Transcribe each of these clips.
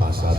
5-7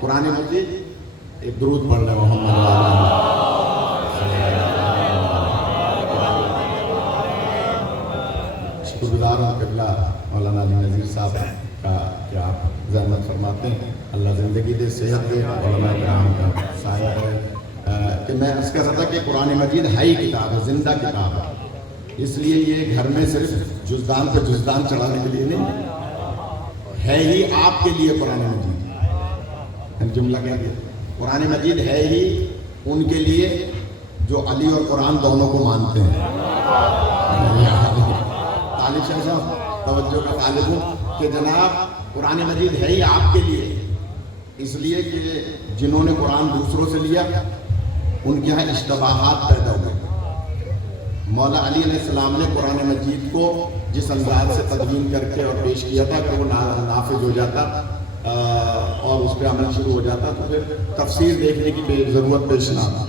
قرآن مجید ایک درود پڑھ لیں محمد والا شکر گزار ہوں قبلہ مولانا علی نذیر صاحب کا کہ آپ زحمت فرماتے ہیں. اللہ زندگی دے، صحت دے، علماء کرام کا سایہ ہے. کہ میں اس کا رہا تھا کہ قرآن مجید ہائی کتاب ہے، زندہ کتاب ہے، اس لیے یہ گھر میں صرف جزدان پہ جزدان چڑھانے کے لیے نہیں ہے، ہی آپ کے لیے قرآن مجید. جملہ کہہ دیا، قرآن مجید ہے ہی ان کے لیے جو علی اور قرآن دونوں کو مانتے ہیں. طالب شاہ صاحب توجہ کا طالب ہوں کہ جناب قرآن مجید ہے ہی آپ کے لیے، اس لیے کہ جنہوں نے قرآن دوسروں سے لیا ان کے یہاں اشتباہات پیدا ہوئے. مولا علی علیہ السلام نے قرآن مجید کو جس انداز سے تدوین کر کے اور پیش کیا تھا کہ وہ نافذ ہو جاتا اور اس پہ عمل شروع ہو جاتا، تو پھر تفسیر دیکھنے کی ضرورت پیش نہ آتی.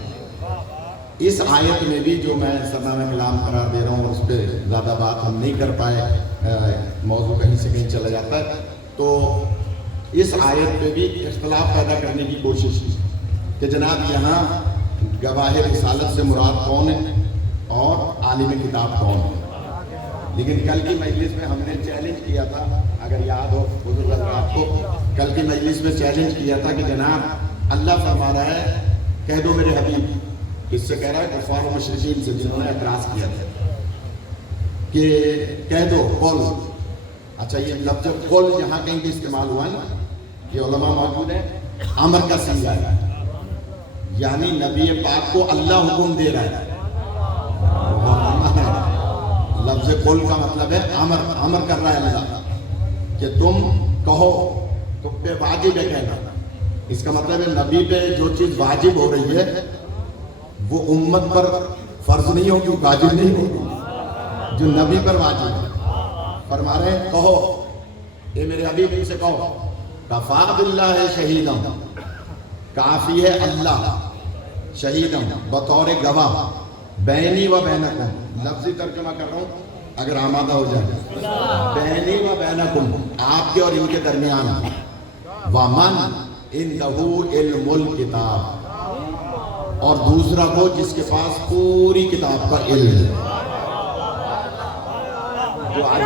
اس آیت میں بھی جو میں سرنامہ کلام قرار دے رہا ہوں اور اس پہ زیادہ بات ہم نہیں کر پائے، موضوع کہیں سے کہیں چلا جاتا ہے، تو اس آیت پہ بھی اختلاف پیدا کرنے کی کوشش کی کہ جناب یہاں گواہ رسالت سے مراد کون ہے اور عالم کتاب کون ہے. لیکن کل کی مجلس میں ہم نے چیلنج کیا تھا، اگر یاد ہو بزرگ حضرات کو، کل کی مجلس میں چیلنج کیا تھا کہ جناب اللہ فرما رہا ہے کہہ دو میرے حبیب، اس سے کہہ رہا ہے کفار و مشرکین سے جنہوں نے اعتراض کیا تھا کہ کہہ دو قول. اچھا یہ لفظ قول یہاں کہیں بھی استعمال ہوا ہے نا، یہ علماء موجود ہیں، امر کا سیغہ ہے، یعنی نبی پاک کو اللہ حکم دے رہا ہے. لفظ قول کا مطلب ہے امر کر رہا ہے اللہ کہ تم کہو، تم پہ واجب ہے کہنا. اس کا مطلب ہے نبی پہ جو چیز واجب ہو رہی ہے وہ امت پر فرض نہیں ہوگی، واجب نہیں ہوگی، جو نبی پر واجب ہے. فرما رہے ہیں کہو اے میرے حبیب ان سے کہو کفا باللہ شہیدم، کافی ہے اللہ شہیدم بطور گواہ، بینی و بینکم، لفظی ترجمہ کر رہا ہوں اگر آمادہ ہو جائے، بینی و بینکم آپ کے اور ان کے درمیان، ومن عنده علم الکتاب، اور دوسرا وہ جس کے پاس پوری کتاب کا علم ہے. جو آج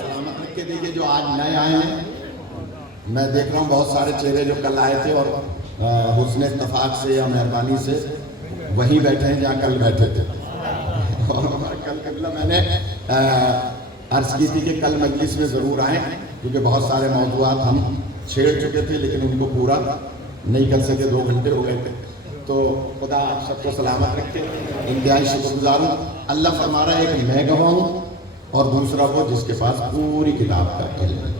سلامت رکھ کے دیکھیں جو آج نئے آئے ہیں، میں دیکھ رہا ہوں بہت سارے چہرے جو کل آئے تھے اور حسن اتفاق سے یا مہربانی سے وہیں بیٹھے ہیں جہاں کل بیٹھے تھے. اور کل قبلہ میں نے عرض کی تھی کہ کل مجلس میں ضرور آئیں کیونکہ بہت سارے موضوعات ہم چھیڑ چکے تھے لیکن ان کو پورا نہیں کر سکے، 2 گھنٹے ہو گئے تھے. تو خدا آپ سب کو سلامت رکھے، انتہائی شکر گزار ہوں. اللہ فرما رہا ہے ایک میں گواہ ہوں اور دوسرا وہ جس کے پاس پوری کتاب کا علم ہے.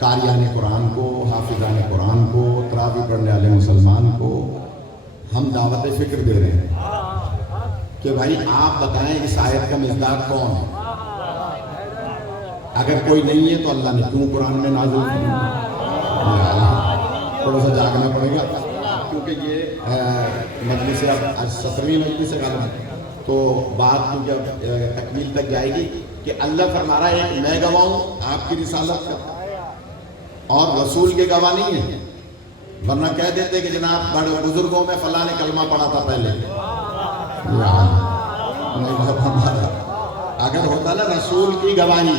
قاریان قرآن کو، حافظان قرآن کو، تراویح پڑھنے والے مسلمان کو ہم دعوت فکر دے رہے ہیں کہ بھائی آپ بتائیں اس آیت کا مصداق کون ہے. اگر کوئی نہیں ہے تو اللہ نے کیوں قرآن میں نازل کیا؟ تھوڑا سا جاگنا پڑے گا کیونکہ یہ مجلس اب 17ویں مجلس ہے تو بات کیونکہ اب تکمیل تک جائے گی کہ اللہ فرما رہا ہے میں گواہ ہوں آپ کی رسالت کا اور رسول کے گواہ نہیں ہے، ورنہ کہہ دیتے کہ جناب بڑے بزرگوں میں فلاں نے کلمہ پڑھا تھا پہلے. اگر ہوتا نا رسول کی گواہی،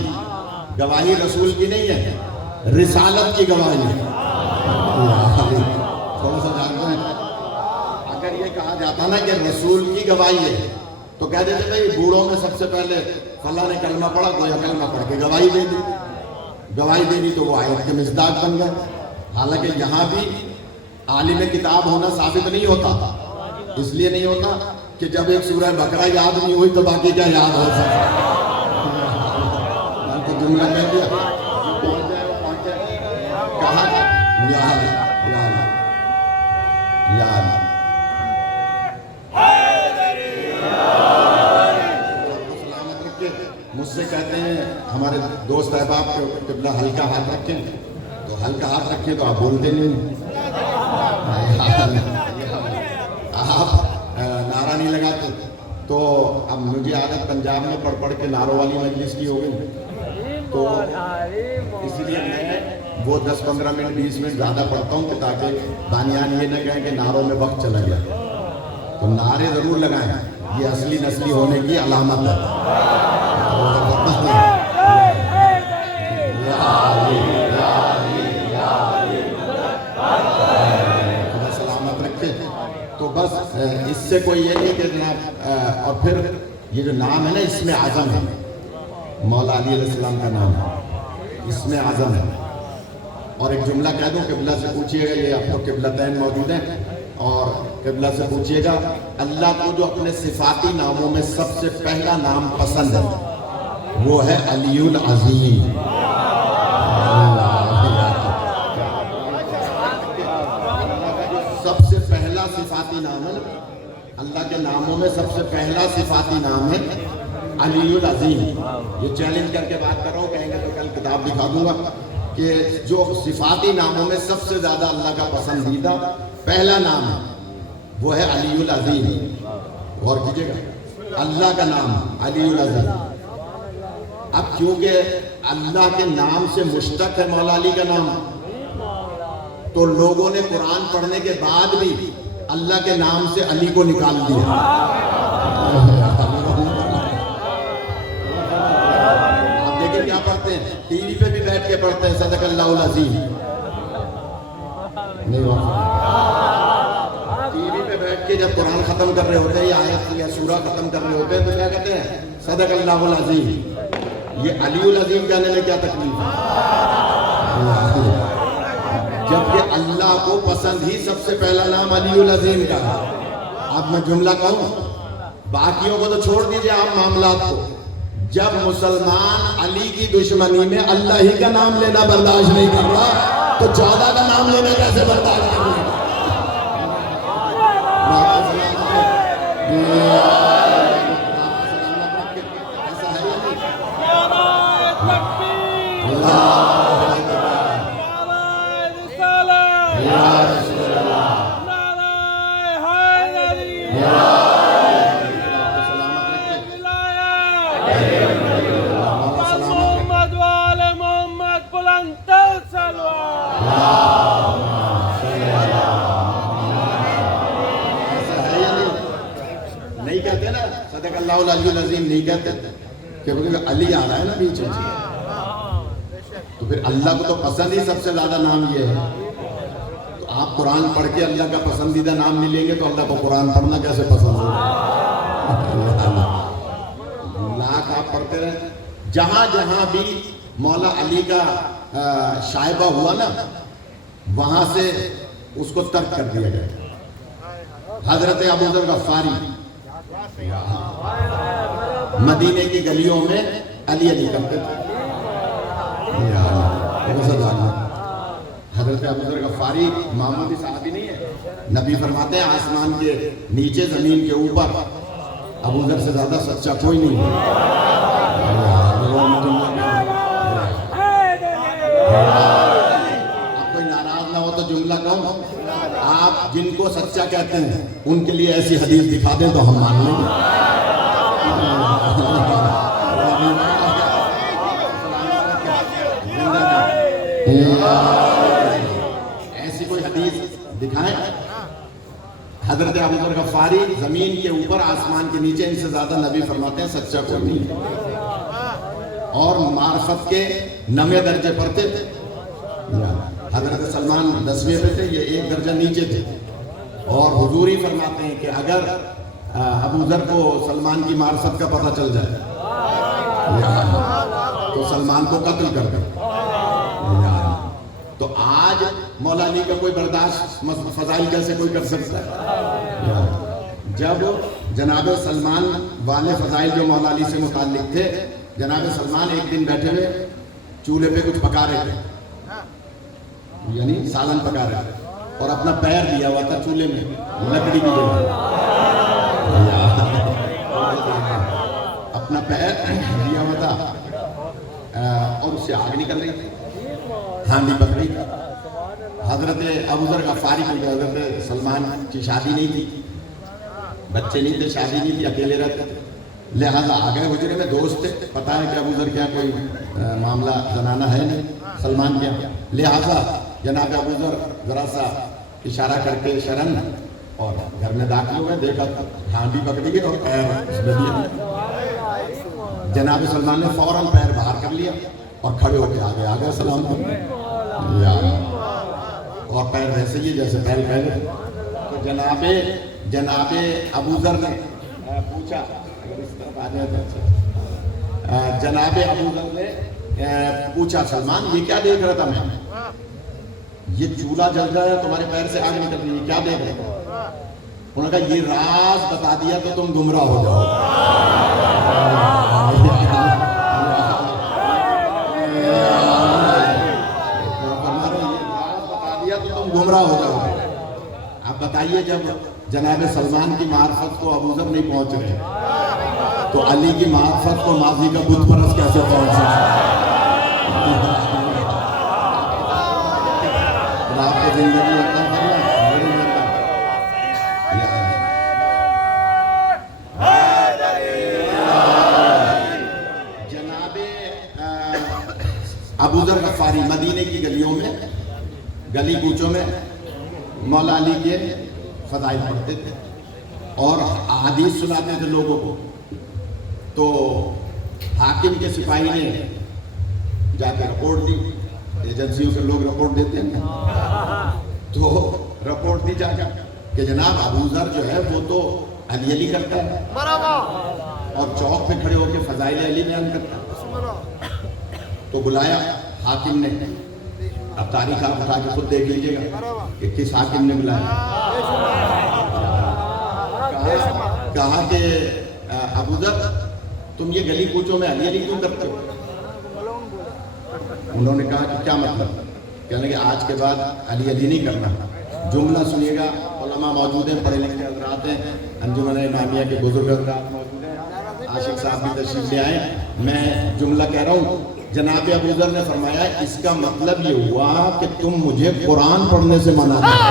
گواہی رسول کی نہیں ہے، رسالت کی گواہی ہے. تھوڑا سا جانتے ہیں اگر یہ کہا جاتا نا کہ رسول کی گواہی ہے تو کہہ دیتے بھائی بوڑھوں میں سب سے پہلے فلاں نے کلمہ پڑھا تو یا کلمہ پڑھ کے گواہی دے دی، گواہی دے دی تو وہ آیت کے مصداق بن گئے. حالانکہ یہاں بھی عالم کتاب ہونا ثابت نہیں ہوتا، اس لیے نہیں ہوتا کہ جب ایک سورہ بقرہ یاد نہیں ہوئی تو باقی کیا یاد ہو سکتا. تو جملہ کہہ دیا پہنچ جائے وہ پہنچ جائے، کہا یاد سلامت رکھے. مجھ سے کہتے ہیں ہمارے دوست احباب کو قبلہ ہلکا ہاتھ رکھیں، تو ہلکا ہاتھ رکھیں تو آپ بولتے نہیں، آپ نعرہ نہیں لگاتے. تو اب مجھے عادت پنجاب میں پڑھ پڑھ کے نعروں والی مجلس کی ہو گئی تو اس لیے میں وہ 10-15 منٹ 20 منٹ زیادہ پڑھتا ہوں کہ تاکہ بانیان یہ نہ کہیں کہ نعروں میں وقت چلا گیا. تو نعرے ضرور لگائیں, یہ اصلی نسلی ہونے کی علامت ہے. سلامت رکھے. تو بس اس سے کوئی یہ نہیں کہ جناب. اور پھر یہ جو نام ہے نا اس میں اعظم ہے, مولا علی علیہ السلام کا نام ہے, اس میں اعظم ہے. اور ایک جملہ کہہ دوں, قبلہ سے پوچھیے گا, یہ اب تو قبلتین موجود ہیں, اور قبلہ سے پوچھیے گا اللہ کو جو اپنے صفاتی ناموں میں سب سے پہلا نام پسند ہے وہ ہے علی العظیم. سب سے پہلا صفاتی نام ہے اللہ کے ناموں میں, سب سے پہلا صفاتی نام ہے علی العظیم. یہ چیلنج کر کے بات کر رہا ہوں, کہیں گے تو کل کتاب دکھا دوں گا کہ جو صفاتی ناموں میں سب سے زیادہ اللہ کا پسندیدہ پہلا نام ہے وہ ہے علی العظیم. غور کیجیے گا, اللہ کا نام علی العظیم. اب کیونکہ اللہ کے نام سے مشتق ہے مولا علی کا نام, تو لوگوں نے قرآن پڑھنے کے بعد بھی اللہ کے نام سے علی کو نکال دیا. آپ دیکھیں کیا پڑھتے ہیں, ٹی وی پہ بھی بیٹھ کے پڑھتے ہیں صدق اللہ العظیم. ٹی وی پہ بیٹھ کے جب قرآن ختم کر رہے ہوتے ہیں یا آیت یا سورہ ختم کر رہے ہوتے ہیں تو کیا کہتے ہیں صدق اللہ العظیم. یہ علی العظیم کہنے میں کیا تکلیف ہے, جبکہ اللہ کو پسند ہی سب سے پہلا نام علی العظیم کا ہے. اب میں جملہ کہوں, باقیوں کو تو چھوڑ دیجئے آپ معاملات کو, جب مسلمان علی کی دشمنی میں اللہ ہی کا نام لینا برداشت نہیں کر رہا تو 14 کا نام لینا کیسے برداشت کر رہا. نہیں کہتے نا صدق اللہ العظیم, نہیں کہتے کہ علی آ رہا ہے نا بیچ میں, تو پھر اللہ کو تو پسند ہی سب سے زیادہ نام یہ ہے. تو آپ قرآن پڑھ کے اللہ کا پسندیدہ نام نہیں لیں گے تو اللہ کو قرآن پڑھنا کیسے پسند ہوگا. لاکھ آپ پڑھتے رہیں. جہاں جہاں بھی مولا علی کا شائبہ ہوا نا وہاں سے اس کو ترک کر دیا گیا. حضرت ابوذر غفاری مدینے کی گلیوں میں علی علی کرتے تھے. حضرت ابوذر غفاری معمولی صحابی نہیں ہے. نبی فرماتے ہیں آسمان کے نیچے زمین کے اوپر ابوذر سے زیادہ سچا کوئی نہیں ہے. اب کوئی ناراض نہ ہو تو جملہ کہوں, آپ جن کو سچا کہتے ہیں ان کے لیے ایسی حدیث دکھا دیں تو ہم مان لیں گے. ایسی کوئی حدیث دکھائیں. حضرت ابوذر غفاری زمین کے اوپر آسمان کے نیچے ان سے زیادہ نبی فرماتے ہیں سچا کوئی نہیں. اور معرفت کے 9ویں درجے پر تھے. حضرت سلمان 10ویں پہ تھے, یہ 1 درجہ نیچے تھے. اور حضور ہی فرماتے ہیں کہ اگر ابوذر کو سلمان کی معرفت کا پتہ چل جائے تو سلمان کو قتل کر دیں. تو آج مولا علی کا کوئی برداشت فضائل کیسے کوئی کر سکتا ہے. جب جناب سلمان والے فضائل جو مولا علی سے متعلق تھے, جناب سلمان ایک دن بیٹھے ہوئے چولہے پہ کچھ پکا رہے تھے, یعنی سالن پکا رہے تھے, اور اپنا پیر دیا ہوا تھا چولہے میں لکڑی کی جگہ, اپنا پیر دیا ہوا تھا اور اس سے آگ نکل رہی تھی, ہانڈی پک رہی تھی. حضرت ابوذر غفاری کو, حضرت سلمان کی شادی نہیں تھی, بچے نہیں تھے, شادی نہیں تھی, اکیلے رہتے تھے. لہٰذا آ گئے حجرے میں، دوست تھے، پتہ ہے کہ ابو ذر کے یہاں کوئی معاملہ زنانہ ہے نہیں سلمان کے یہاں، لہٰذا جناب ابو ذر ذرا سا اشارہ کر کے شرن اور گھر میں داخل ہوئے، دیکھا ہانڈی پکڑی گئی اور پیر اس میں دیا۔ جناب سلمان نے فوراً پیر باہر کر لیا اور کھڑے ہو کے آگے سلام کرنے، اور پیر ویسے ہی جیسے پیر پہلے۔ تو جناب ابو ذر نے پوچھا، جناب ابو ذر نے پوچھا سلمان یہ کیا دیکھ رہا تھا میں؟ یہ چولہا جل رہا ہے، تمہارے پیر سے آگ نکل رہی ہے، کیا دیکھ رہے تھے؟ انہوں نے کہا یہ راز بتا دیا تو تم گمراہ ہو جاؤ۔ گمراہ ہو جاؤ۔ اب بتائیے جب جناب سلمان کی معرفت کو ابو ذر نہیں پہنچ رہے تو علی کی معرفت کو ماضی کا بت پرست کیسے پہنچ سکتا؟ آپ کو زندگی عطا فرمائے، بڑی جناب ابو ذر غفاری مدینے کی گلیوں میں، گلی کوچوں میں مولا علی کے فضائل پڑھتے تھے اور احادیث سناتے تھے لوگوں کو۔ تو حاکم کے سپاہی نے جا کے رپورٹ دی، ایجنسیوں سے لوگ رپورٹ دیتے ہیں، تو رپورٹ دی جا کے کہ جناب ابو ذر جو ہے وہ تو علی علی کرتا ہے اور چوک پہ کھڑے ہو کے فضائل علی بیان کرتا ہے۔ تو بلایا حاکم نے، اب تاریخ آپ اٹھا کے خود دیکھ لیجیے گا کہ کس حاکم نے بلایا۔ کہا کہ ابو ذر تم یہ گلی کوچوں میں علی علی کیوں کرتے ہو؟ انہوں نے کہا کہ کیا مطلب؟ کہنے کہ آج کے بعد علی علی نہیں کرنا، جملہ سنیے گا، علماء موجود ہیں، پڑھے لکھے حضرات ہیں، انجمن امامیہ کے بزرگ حضرات موجود ہیں، عاشق صاحب بھی تشریف لے آئے، میں جملہ کہہ رہا ہوں۔ جناب ابو ذر نے فرمایا اس کا مطلب یہ ہوا کہ تم مجھے قرآن پڑھنے سے منع کرتے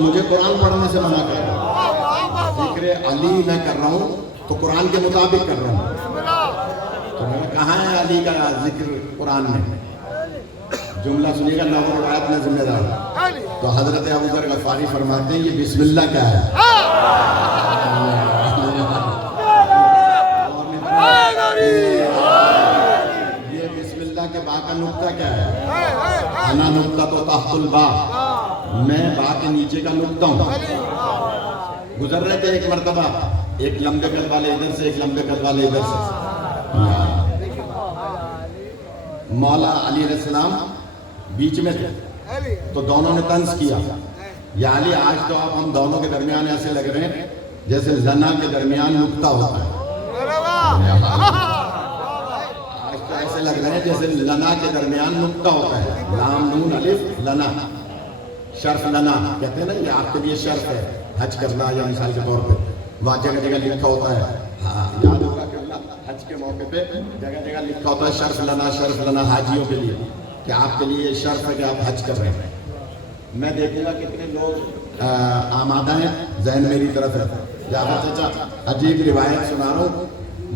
مجھے قرآن پڑھنے سے منع کر رہا ہوں، ذکر علی میں کر رہا ہوں تو قرآن کے مطابق کر رہا ہوں۔ تو میں کہاں ہے علی کا ذکر قرآن میں؟ جملہ سنیے گا، نو روایت میں ذمہ دار۔ تو حضرت ابو ذر غفاری فرماتے ہیں یہ بسم اللہ کیا ہے؟ یہ بسم اللہ کے با کا نقطہ کیا ہے؟ انا نقطہ تو تحت البا، میں با کے نیچے کا نقطہ ہوں۔ گزر رہے تھے ایک مرتبہ، ایک لمبے قد والے ادھر سے، ایک لمبے قد والے ادھر سے، مولا علی علیہ السلام بیچ میں تھے، تو دونوں نے طنز کیا، یا علی آج تو آپ ہم دونوں کے درمیان ایسے لگ رہے ہیں جیسے زنا کے درمیان نقطہ ہوتا ہے، آج تو ایسے لگ رہے ہیں جیسے لنا کے درمیان نقطہ ہوتا ہے، لام نون الف لنا، شرف لنا کہتے ہیں نا، یہ آپ کے لیے شرف ہے حج کرنا، یا مثال کے طور پہ وہاں جگہ جگہ لکھا ہوتا ہے، ہاں یاد ہوگا کہ حج کے موقع پہ جگہ جگہ لکھا ہوتا ہے شرف لنا حاجیوں کے لیے، کہ آپ کے لیے شرف ہے کہ آپ حج کر رہے ہیں۔ میں دیکھوں گا کتنے لوگ آمادہ ہیں، ذہن میری طرف ہے، زیادہ چچا عجیب روایت سنا رہا ہوں،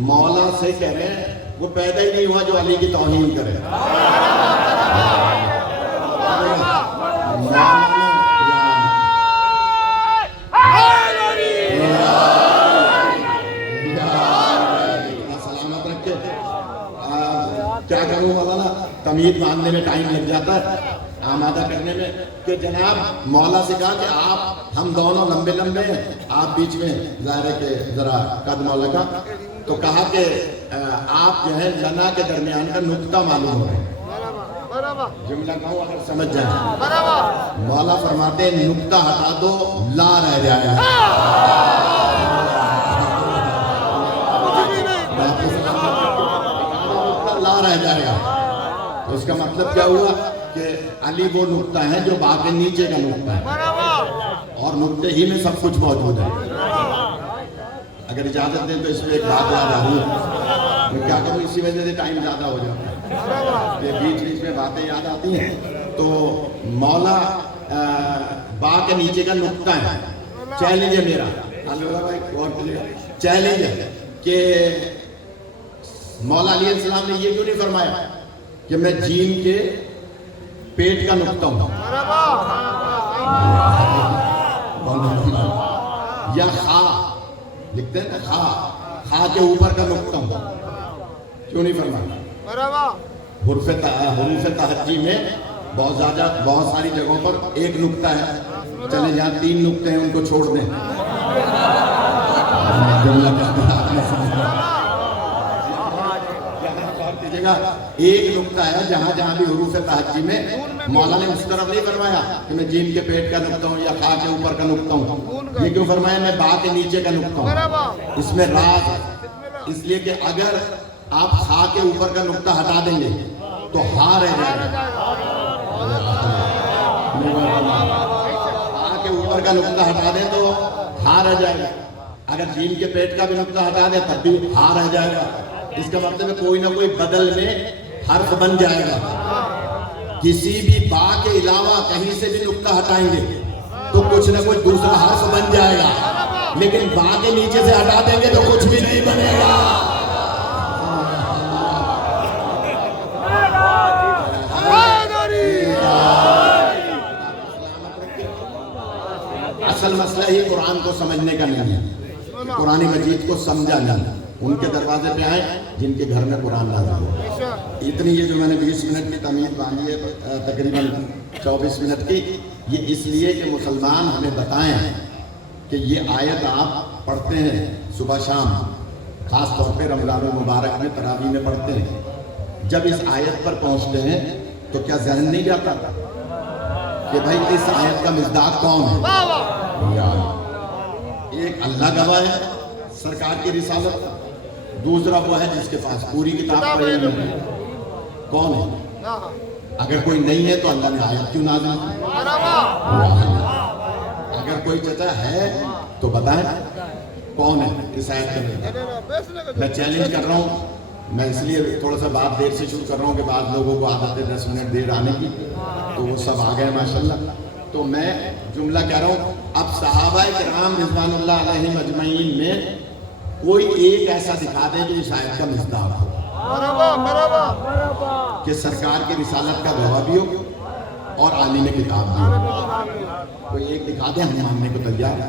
مولا سے کہہ رہے ہیں وہ پیدا ہی نہیں ہوا جو علی کی توہین کرے۔ سلامت رکھے، کیا کروں مولانا، تمید باندھنے میں ٹائم لگ جاتا ہے، آمادہ کرنے میں، کہ جناب مولا سے کہا کہ آپ ہم دونوں لمبے لمبے ہیں، آپ بیچ میں، ظاہر ہے کہ ذرا قد مولا کا، تو کہا کہ آپ جو ہے لنا کے درمیان کا نقطہ معلوم ہو رہے ہیں، جملہ کہوں اگر سمجھ جائیں، مولا فرماتے ہیں نقطہ ہٹا دو لا رہ جائے گا، لا رہ جائے گا، تو اس کا مطلب کیا ہوا کہ علی وہ نقطہ ہے جو با کے نیچے کا نقطہ ہے، اور نقطے ہی میں سب کچھ موجود ہے۔ اگر اجازت دیں تو اس میں ایک بات یاد آ رہی ہے، میں کیا کروں، اسی وجہ سے ٹائم زیادہ ہو جاتا ہے، یہ بیچ بیچ میں باتیں یاد آتی ہیں. تو مولا با کے نیچے کا نقطہ ہے. چیلنج ہے میرا بھائی، غور کیجیے، چیلنج ہے کہ مولا علیہ السلام نے یہ کیوں نہیں فرمایا کہ میں جیم کے پیٹ کا نقطہ ہوں، یا خا لکھتے ہیں نا، خا کے اوپر کا نقطہ ہوں، کیوں نہیں فرمایا؟ حروف تہجی میں بہت ساری جگہوں پر ایک نقطہ ہے، چلے جہاں 3 نقطے ہیں ان کو چھوڑ دیں. ایک نقطہ ہے جہاں جہاں بھی حروف تہجی میں مولا نے اس طرف نہیں فرمایا کہ میں جیم کے پیٹ کا نقطہ ہوں یا خا کے اوپر کا نقطہ ہوں. یہ کیوں فرمایا میں با کے نیچے کا نقطہ ہوں؟ اس میں راز ہے، اس لیے کہ اگر آپ خا کے اوپر کا نقطہ ہٹا دیں گے تو ہا رہ جائے گا. خا کے اوپر کا نقطہ ہٹا دیں تو ہا رہ جائے گا. اگر جیم کے پیٹ کا بھی نقطہ ہٹا دیں تب بھی ہا رہ جائے گا. اس کا مطلب ہے کوئی نہ کوئی بدل میں حرف بن جائے گا. کسی بھی با کے علاوہ کہیں سے بھی نقطہ ہٹائیں گے تو کچھ نہ کچھ دوسرا حرف بن جائے گا، لیکن با کے نیچے سے ہٹا دیں گے تو کچھ بھی نہیں بنے گا. اصل مسئلہ ہی قرآن کو سمجھنے کا نہیں ہے، قرآن مجید کو سمجھا نہیں. ان کے دروازے پہ آئے جن کے گھر میں قرآن نازل ہو. اتنی یہ جو میں نے 20 منٹ کی تمیز باندھی ہے، تقریباً 24 منٹ کی، یہ اس لیے کہ مسلمان ہمیں بتائیں کہ یہ آیت آپ پڑھتے ہیں صبح شام، خاص طور پہ رمضان المبارک میں تراویح میں پڑھتے ہیں. جب اس آیت پر پہنچتے ہیں تو کیا ذہن نہیں جاتا کہ بھائی اس آیت کا مصداق کون ہے؟ ایک اللہ گواہ ہے سرکار کی رسالت، دوسرا وہ ہے جس کے پاس پوری کتاب کا علم ہے. کون ہے؟ اگر کوئی نہیں ہے تو اللہ نے آیت کیوں نازل کی؟ اگر کوئی چچا ہے تو بتائیں کون ہے اس آیت کا؟ میں چیلنج کر رہا ہوں، میں اس لیے تھوڑا سا بات دیر سے شروع کر رہا ہوں کہ بعض لوگوں کو عادت ہے 10 منٹ دیر آنے کی، تو وہ سب آ گئے ماشاءاللہ. تو میں جملہ کہہ رہا ہوں، اب صحابہ کرام رضوان اللہ علیہم اجمعین میں کوئی ایک ایسا دکھا دیں کہ اس آیت کا مصداق ہو، کہ سرکار کی رسالت کا گواہ بھی ہو اور عالم کتاب بھی ہو. کوئی ایک دکھا دیں، ہم ماننے کو تیار ہے.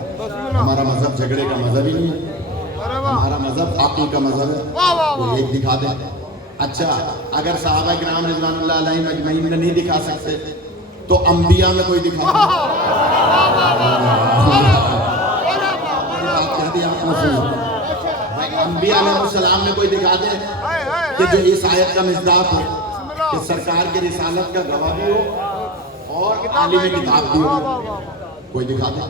ہمارا مذہب جھگڑے کا مذہب ہی نہیں ہے، ہمارا مذہب عقل کا مذہب ہے. کوئی ایک دکھا دیں. اچھا، اگر صحابہ کرام رضوان اللہ علیہم اجمعین میں نہیں دکھا سکتے تو انبیاء میں کوئی دکھا دیں. انبیاء علیہ السلام میں کوئی دکھا دیں کہ جو اس آیت کا مصداق ہو، کہ سرکار کی رسالت کا گواہ بھی ہو اور عالم کتاب بھی ہو. کوئی دکھا دیں.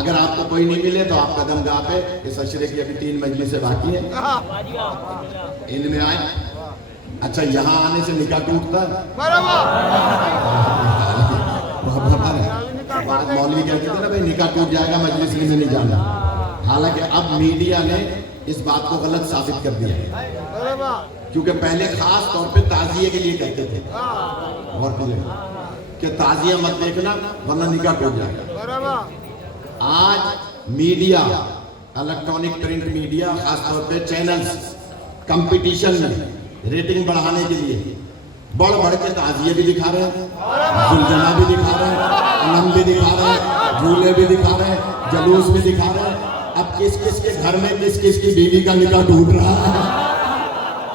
اگر آپ کو کوئی نہیں ملے تو آپ قدم گاہ پہ اس عشرے کی ابھی 3 مجلسیں باقی ہیں، ان میں آئیں. اچھا، یہاں آنے سے نکاح ٹوٹتا ہے؟ بعض مولوی کہتے تھے نا بھائی نکاح ٹوٹ جائے گا مجلس میں نہیں جانا. حالانکہ اب میڈیا نے اس بات کو غلط ثابت کر دیا ہے، کیونکہ پہلے خاص طور پہ تعزیے کے لیے کہتے تھے اور کہ تعزیہ مت دیکھنا ورنہ نکاح ٹوٹ جائے گا. آج میڈیا، الیکٹرانک پرنٹ میڈیا، خاص طور پہ چینلز کمپٹیشن میں ریٹنگ بڑھانے کے لیے بڑھ کے تعزیے بھی دکھا رہے ہیں، زلزلہ بھی دکھا رہے ہیں، علم بھی دکھا رہے ہیں، جھولے بھی دکھا رہے ہیں، جلوس بھی دکھا رہے ہیں. اب کس کس کے گھر میں کس کس کی بیوی کا نکاح ٹوٹ رہا ہے،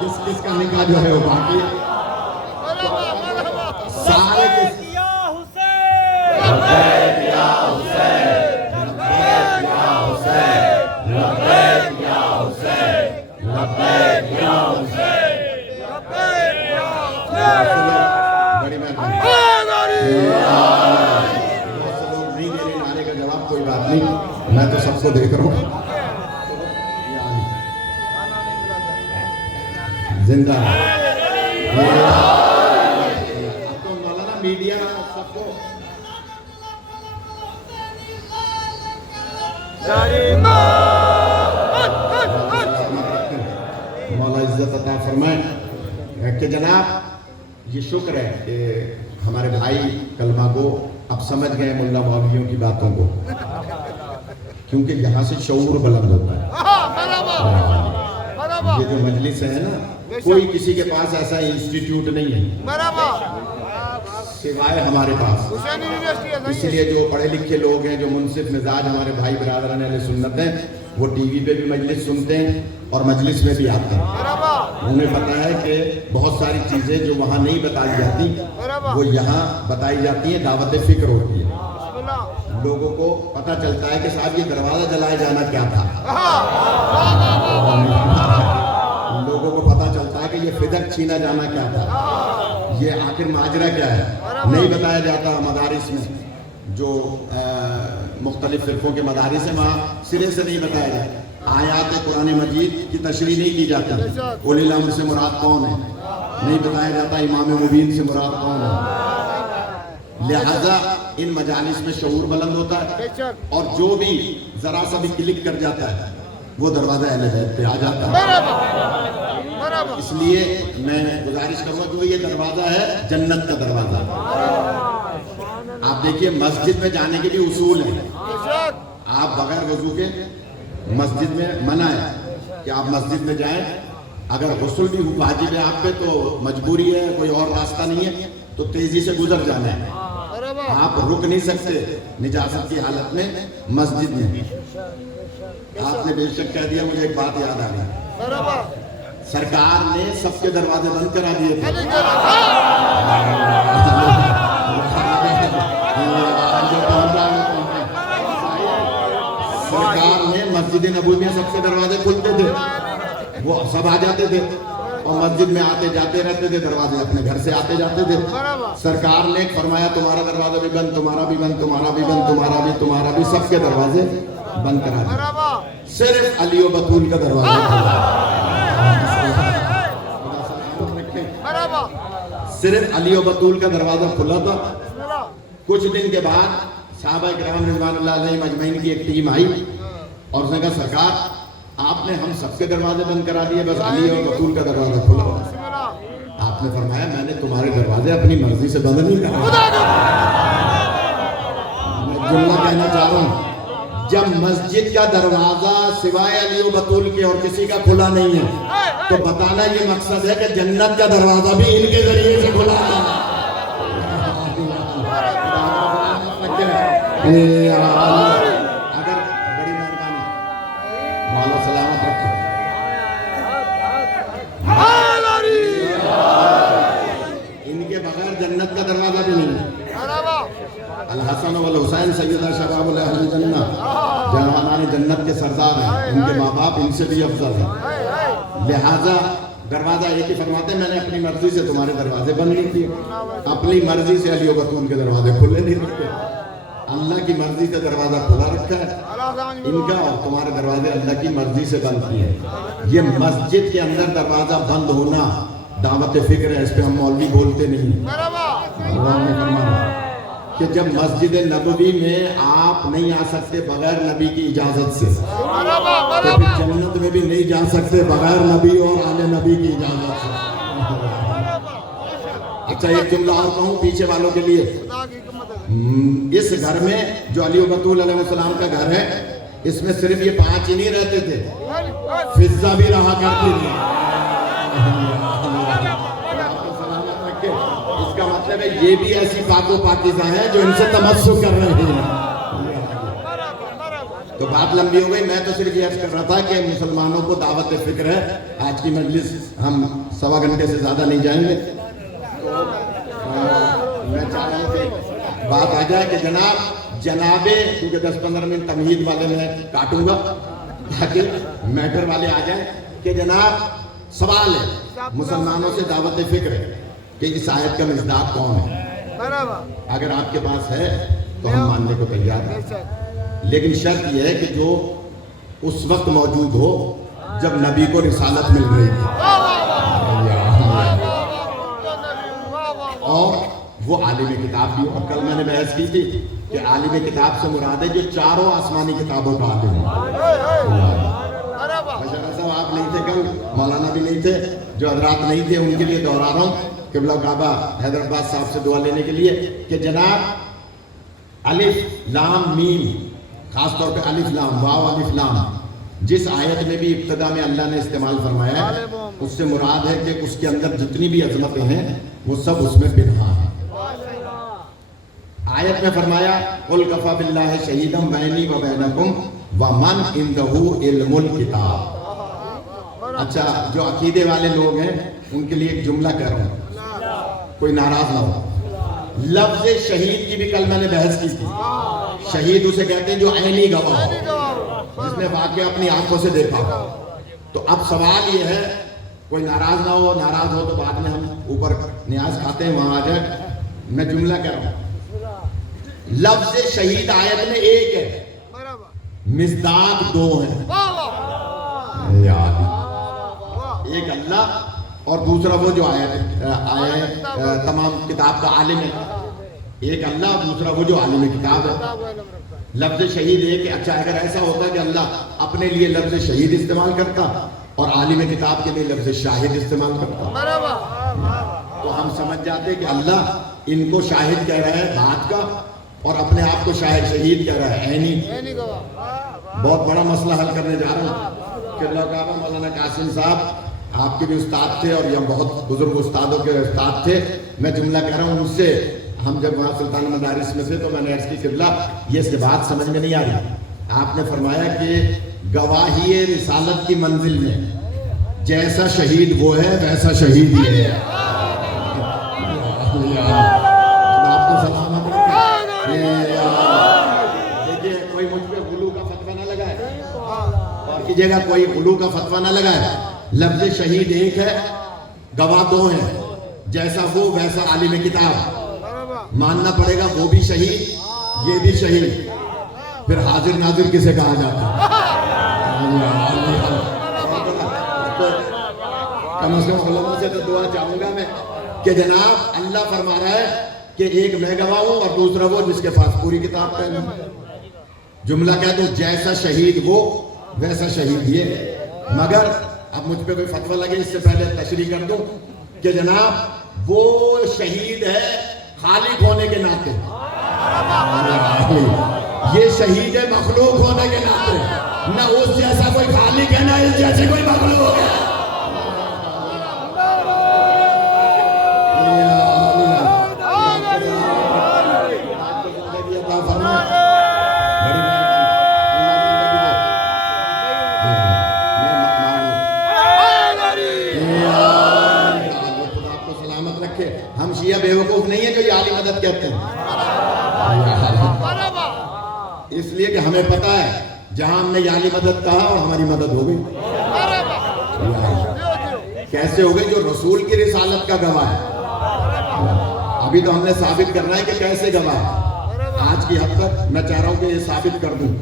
کس کس کا نکاح جو ہے وہ باقی ہے. سارے بڑی مہربانی. نہیں دے رہے نعرے کا جواب، کوئی بات نہیں، میں تو سب کو دیکھ رہا ہوں. زندہ مولانا میڈیا سب کو عزت عطا فرمائے کہ جناب یہ شکر ہے کہ ہمارے بھائی کلمہ کو اب سمجھ گئے ملا مولویوں کی باتوں کو، کیونکہ یہاں سے شعور بلند ہوتا ہے۔ یہ جو مجلس ہے نا، کوئی کسی کے پاس ایسا انسٹیٹیوٹ نہیں ہے سوائے ہمارے پاس۔ اس لیے جو پڑھے لکھے لوگ ہیں، جو منصف مزاج ہمارے بھائی برادران اہل سنت ہیں، وہ ٹی وی پہ بھی مجلس سنتے ہیں اور مجلس میں بھی آتے ہیں۔ انہیں پتہ ہے کہ بہت ساری چیزیں جو وہاں نہیں بتائی جاتی وہ یہاں بتائی جاتی ہیں، دعوت فکر ہوتی ہے۔ لوگوں کو پتہ چلتا ہے کہ صاحب یہ دروازہ جلائے جانا کیا تھا، لوگوں کو پتہ چلتا ہے کہ یہ فدق چھینا جانا کیا تھا، یہ آخر ماجرا کیا ہے، نہیں بتایا جاتا۔ مدارس میں جو مختلف فرقوں کے مدارس ہیں وہاں سرے سے نہیں بتایا جاتا، آیات قرآن مجید کی تشریح نہیں کی جاتی، اولی الامر سے مراد کون ہے نہیں بتایا جاتا، امام مبین سے مراد کون ہے۔ لہذا ان مجالس میں شعور بلند ہوتا ہے، اور جو بھی ذرا سا بھی کلک کر جاتا ہے وہ دروازہ اہل بیت پہ آ جاتا ہے۔ اس لیے میں گزارش کروں گا کہ یہ دروازہ ہے جنت کا دروازہ۔ آپ دیکھیے مسجد میں جانے کے بھی اصول ہیں، آپ بغیر وضو کے مسجد میں منع ہے کہ آپ مسجد میں جائیں، اگر غسل بھی واجب ہے آپ پہ تو مجبوری ہے، کوئی اور راستہ نہیں ہے تو تیزی سے گزر جانا ہے، آپ رک نہیں سکتے نجاست کی حالت میں مسجد میں۔ آپ نے بے شک کہہ دیا، مجھے ایک بات یاد آ گئی، سرکار نے سب کے دروازے بند کرا دیے تھے۔ سرکار نے مسجد نبوی میں سب کے دروازے کھلتے تھے، وہ سب آ جاتے تھے اور مسجد میں آتے جاتے رہتے تھے، دروازے اپنے گھر سے آتے جاتے تھے۔ سرکار نے فرمایا تمہارا دروازہ بھی بند، تمہارا بھی بند، تمہارا بھی بند، تمہارا بھی، تمہارا بھی، سب کے دروازے بند کرا دیے، صرف علی و بطول کا دروازہ کھلا۔ صرف علی و بطول کا دروازہ کھلا تھا۔ کچھ دن کے بعد صحابہ کرام رضوان اللہ علیہم اجمعین کی ایک ٹیم آئی اور اس نے کہا سرکار آپ نے ہم سب کے دروازے بند کرا دیے، بس علی و بطول کا دروازہ کھلا ہوا۔ آپ نے فرمایا میں نے تمہارے دروازے اپنی مرضی سے بند نہیں کرا۔ میں جملہ کہنا چاہ رہا ہوں، جب مسجد کا دروازہ سوائے علی و بطول کے اور کسی کا کھلا نہیں ہے تو بتانا یہ مقصد ہے کہ جنت کا دروازہ بھی ان کے ذریعے سے کھلا ہے۔ اگر بڑی مہربانی مولا سلامت رکھے، ان کے بغیر جنت کا دروازہ بھی نہیں ہے۔ الحسن والحسین سیدہ شباب اہل جنہ، جہاں جنت کے سردار ہیں، ان کے ماں باپ ان سے بھی افضل ہیں، لہذا دروازہ ایک ہی فرماتے ہیں میں نے اپنی مرضی سے تمہارے دروازے بند نہیں کیے، اپنی مرضی سے علی و بطول کے دروازے کھلے نہیں رکھتے، اللہ کی مرضی سے دروازہ کھلا رکھا ہے ان کا، اور تمہارے دروازے اللہ کی مرضی سے بند کیے۔ یہ مسجد کے اندر دروازہ بند ہونا دعوت فکر ہے، اس پہ ہم مولوی بولتے نہیں۔ اللہ نے فرمایا کہ جب مسجد نبوی میں آپ نہیں آ سکتے بغیر نبی کی اجازت سے، تو پھر جنت میں بھی نہیں جا سکتے بغیر نبی اور آل نبی کی اجازت سے۔ اچھا ایک جملہ اور کہوں پیچھے والوں کے لیے، اس گھر میں جو علی و بطول علیہ السلام کا گھر ہے، اس میں صرف یہ 5 ہی نہیں رہتے تھے، فضہ بھی رہا کرتی تھی۔ اس کا مطلب ہے یہ بھی ایسی پاک و پاکیزہ ہیں جو ان سے تمسک کر رہے ہیں۔ تو بات لمبی ہو گئی، میں تو صرف یہ عرض کر رہا تھا کہ مسلمانوں کو دعوت فکر ہے۔ آج کی مجلس ہم 1.25 گھنٹے سے زیادہ نہیں جائیں گے، میں چاہ رہا ہوں کہ بات آ جائے کہ جنابے کیونکہ 10-15 منٹ تمہید والے میں کاٹوں گا تاکہ میٹر والے آ جائیں کہ جناب سوال ہے مسلمانوں سے دعوت فکر ہے کہ اس آیت کا مصداق کون ہے؟ اگر آپ کے پاس ہے تو ہم ماننے کو تیار ہیں، لیکن شرط یہ ہے کہ جو اس وقت موجود ہو جب نبی کو رسالت مل رہی تھی، اور وہ عالم کتاب بھی ہو۔ کل میں نے بحث کی تھی کہ عالم کتاب سے مراد ہے جو 4 آسمانی کتابوں کا عالم ہے۔ صاحب آپ آپ نہیں تھے کل، مولانا بھی نہیں تھے، جو حضرات نہیں تھے ان کے لیے دوہرا رہا ہوں قبلہ کعبہ حیدرآباد صاحب سے دعا لینے کے لیے کہ جناب الف لام میم، خاص طور پہ الف لام واو الف لام، جس آیت میں بھی ابتدا میں اللہ نے استعمال فرمایا ہے اس سے مراد ہے کہ اس کے اندر جتنی بھی عظمتیں ہیں وہ سب اس میں پنہاں ہیں۔ آیت میں فرمایا قل کفی باللہ شہیدا بینی و بینکم ومن عندہ علم الکتاب۔ اچھا جو عقیدے والے لوگ ہیں ان کے لیے ایک جملہ کہہ رہا ہوں، کوئی ناراض نہ ہو۔ لفظ شہید کی بھی کل میں نے بحث کی تھی۔ شہید اسے کہتے ہیں جو عینی گواہ ہو، جس نے واقعہ اپنی آنکھوں سے دیکھا ہو۔ تو اب سوال یہ ہے، کوئی ناراض نہ ہو، ناراض ہو تو بعد میں ہم اوپر نیاز کھاتے ہیں وہاں آ جائے۔ میں جملہ کہہ رہا ہوں، لفظ شہید آیت میں ایک ہے، مصداق دو ہیں، ایک اللہ اور دوسرا وہ جو آیا تمام کتاب کا عالم ہے۔ ایک اللہ اور دوسرا وہ جو عالم کتاب ہے۔ لفظ شہید ایک ہے۔ اچھا اگر ایسا ہوتا کہ اللہ اپنے لیے لفظ شہید استعمال کرتا اور عالم کتاب کے لیے لفظ شاہد استعمال کرتا تو ہم سمجھ جاتے کہ اللہ ان کو شاہد کہہ رہا ہے بات کا اور اپنے آپ کو شہید کہہ رہا ہے عینی۔ بہت بڑا مسئلہ حل کرنے جا رہا ہوں۔ قبلہ کعبہ مولانا قاسم صاحب آپ کے بھی استاد تھے اور یہ بہت بزرگ استادوں کے استاد تھے۔ میں جملہ کہہ رہا ہوں ان سے، ہم جب وہاں سلطان مدارس میں تھے تو میں نے عرض کی قبلہ یہ سے بات سمجھ میں نہیں آ رہی۔ آپ نے فرمایا کہ گواہی رسالت کی منزل میں جیسا شہید وہ ہے ویسا شہید یہ ہے۔ آپ کو سلامت رکھے۔ دیکھیے کوئی مجھ پہ غلو کا فتویٰ نہ لگائے، اور کیجیے گا کوئی غلو کا فتویٰ نہ لگائے۔ لفظ شہید ایک ہے، گواہ دو ہیں، جیسا وہ ویسا عالم کتاب۔ ماننا پڑے گا وہ بھی شہید یہ بھی شہید، پھر حاضر ناظر کسے کہا جاتا ہے؟ کم از کم علماء سے تو دعا چاہوں گا میں کہ جناب اللہ فرما رہا ہے کہ ایک میں گواہ ہوں اور دوسرا وہ جس کے پاس پوری کتاب پہ ہے۔ جملہ کہہ دوں جیسا شہید وہ ویسا شہید یہ۔ مگر اب مجھ پہ کوئی فتویٰ لگے اس سے پہلے تشریح کر دوں کہ جناب وہ شہید ہے خالق ہونے کے ناطے، یہ شہید ہے مخلوق ہونے کے ناطے۔ نہ اس جیسا کوئی خالق ہے نہ اس جیسے کوئی مخلوق ہے۔ ہم شیعہ بیوقوف نہیں ہیں جو یہ عالی مدد کہتے ہیں، اس لیے کہ ہمیں پتہ ہے جہاں ہم نے یہ عالی مدد کہا اور ہماری مدد ہو گئی۔ کیسے ہو گئی؟ جو رسول کی رسالت کا گواہ ہے۔ ابھی تو ہم نے ثابت کرنا ہے کہ کیسے گواہ ہے۔ آج کی حد تک میں چاہ رہا ہوں کہ یہ ثابت کر دوں،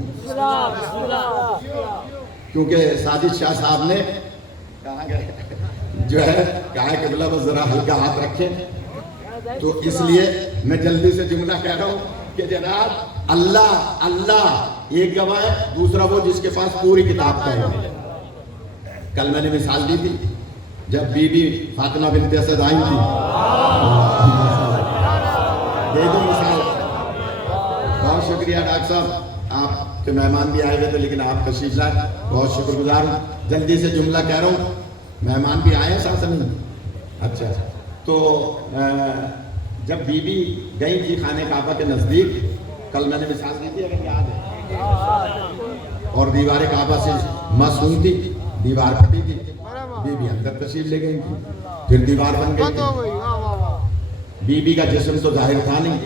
کیونکہ ساجد شاہ صاحب نے کہا گیا جو ہے کہا کہ قبلہ بس ذرا ہلکا ہاتھ رکھیں، تو اس لیے میں جلدی سے جملہ کہہ رہا ہوں کہ جناب اللہ ایک گواہ ہے، دوسرا وہ جس کے پاس پوری کتاب کا ہے۔ کل میں نے مثال دی تھی جب بی بی فاطمہ بنت اسد آئی تھی، دے دوں مثال۔ بہت شکریہ ڈاکٹر صاحب، آپ کے مہمان بھی آئے ہوئے تھے لیکن آپ تشریف لائے، بہت شکر گزار ہوں۔ جلدی سے جملہ کہہ رہا ہوں، مہمان بھی آئے ہیں ساتھ نہیں؟ اچھا، تو جب بی بی گئی تھی خانہ کعبہ کے نزدیک، کل میں نے مثال دی تھی اگر یاد ہے، اور دیوار کعبہ سے مصون تھی، دیوار پھٹی تھی، بی بی اندر تشریف لے گئی تھی، پھر دیوار بن گئی تھی۔ بی بی کا جسم تو ظاہر تھا نہیں،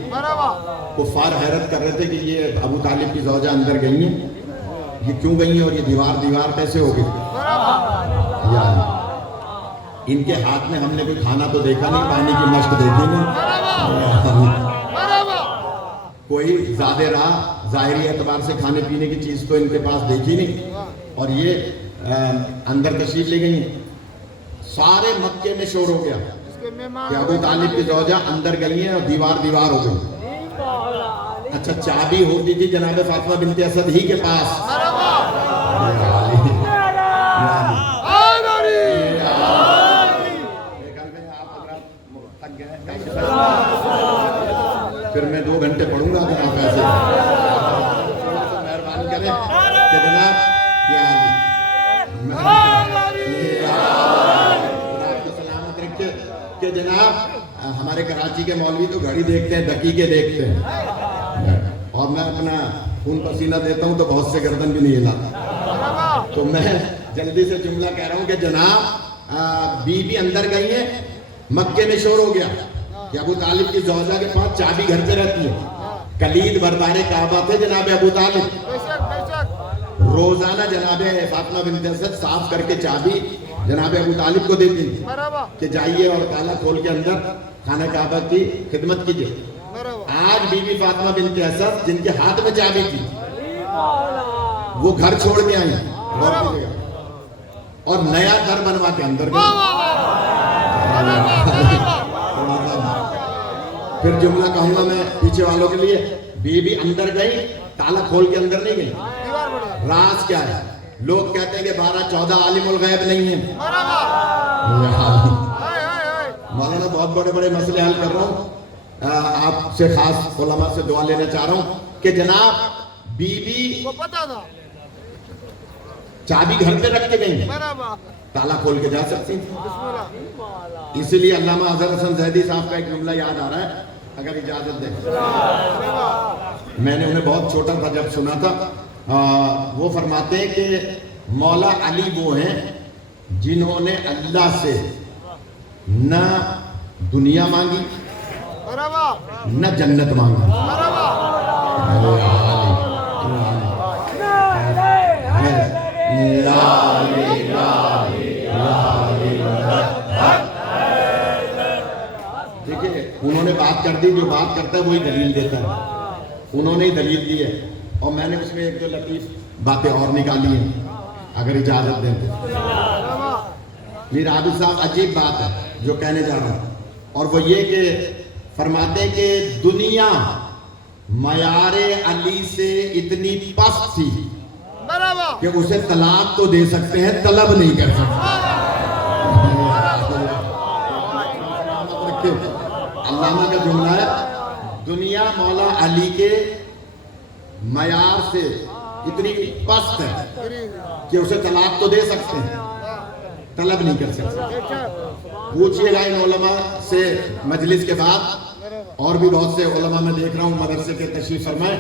کفار حیرت کر رہے تھے کہ یہ ابو طالب کی زوجہ اندر گئی ہیں، یہ کیوں گئی ہیں اور یہ دیوار کیسے ہو گئی؟ یعنی ان کے ہاتھ میں ہم نے کوئی کھانا تو دیکھا نہیں، پانی کی مشق دیکھی نہیں، کوئی زیادہ راہ ظاہری اعتبار سے کھانے پینے کی چیز تو ان کے پاس دیکھی نہیں، اور یہ اندر تشریف لے گئی۔ سارے مکے میں شور ہو گیا کہ ابو طالب کی زوجہ اندر گئی ہیں اور دیوار ہو گئی۔ اچھا چابی ہوتی تھی جناب فاطمہ بنت اسد ہی کے پاس، ہمارے کراچی کے مولوی تو گھڑی دیکھتے ہیں، دقیقے دیکھتے ہیں، اور میں اپنا خون پسینہ دیتا ہوں تو بہت سے گردن بھی نہیں ہلاتا. تو میں جلدی سے جملہ کہہ رہا ہوں کہ جناب بی بی اندر گئی ہیں، مکے میں شور ہو گیا کہ ابو طالب کی زوجہ کے پاس چابی گھر پہ رہتی ہے. کلید بردار کعبہ تھے جناب ابو طالب. روزانہ جناب فاطمہ بنت اسد صاف کر کے چابی جناب ابو طالب کو دیتی کہ جائیے اور تالا کھول کے اندر خانہ کعبہ کی خدمت کیجیے. آج بی بی فاطمہ بنت اسد جن کے ہاتھ میں چابی تھی وہ گھر چھوڑ کے آئی اور نیا گھر بنوا کے اندر گئی. پھر جملہ کہوں گا میں پیچھے والوں کے لیے. بی بی اندر گئی، تالا کھول کے اندر نہیں گئی. راز کیا ہے؟ لوگ کہتے ہیں کہ 12-14 عالم الغیب نہیں ہیں. مولانا بہت بڑے بڑے مسئلے حل کر رہا ہوں. آپ سے خاص علماء سے دعا لینا چاہ رہا ہوں کہ جناب بی بی کو پتا تھا چابی گھر پہ رکھ کے گئی، تالا کھول کے جا سکتی. اسی لیے علامہ اظہر حسن زیدی صاحب کا ایک جملہ یاد آ رہا ہے، اگر اجازت دیں. میں نے انہیں بہت چھوٹا تھا جب سنا تھا. وہ فرماتے ہیں کہ مولا علی وہ ہیں جنہوں نے اللہ سے نہ دنیا مانگی نہ جنت مانگی. دیکھیں انہوں نے بات کر دی، جو بات کرتا ہے وہی دلیل دیتا ہے. انہوں نے ہی دلیل دی ہے اور میں نے اس میں ایک دو لطیف باتیں اور نکالی ہیں اگر اجازت دیں تو. میر عابد صاحب عجیب بات ہے جو کہنے جا رہا ہوں، اور وہ یہ کہ فرماتے ہیں کہ دنیا معیار علی سے اتنی پست تھی کہ اسے طلاق تو دے سکتے ہیں، طلب نہیں کر سکتے. علامہ کا جملہ ہے دنیا مولا علی کے معیار سے اتنی پست ہے کہ اسے طلاق تو دے سکتے ہیں، طلب نہیں کر سکتے. پوچھئے گا ان علماء سے مجلس کے بعد، اور بھی بہت سے علماء میں دیکھ رہا ہوں مدرسے کے تشریف فرمائے،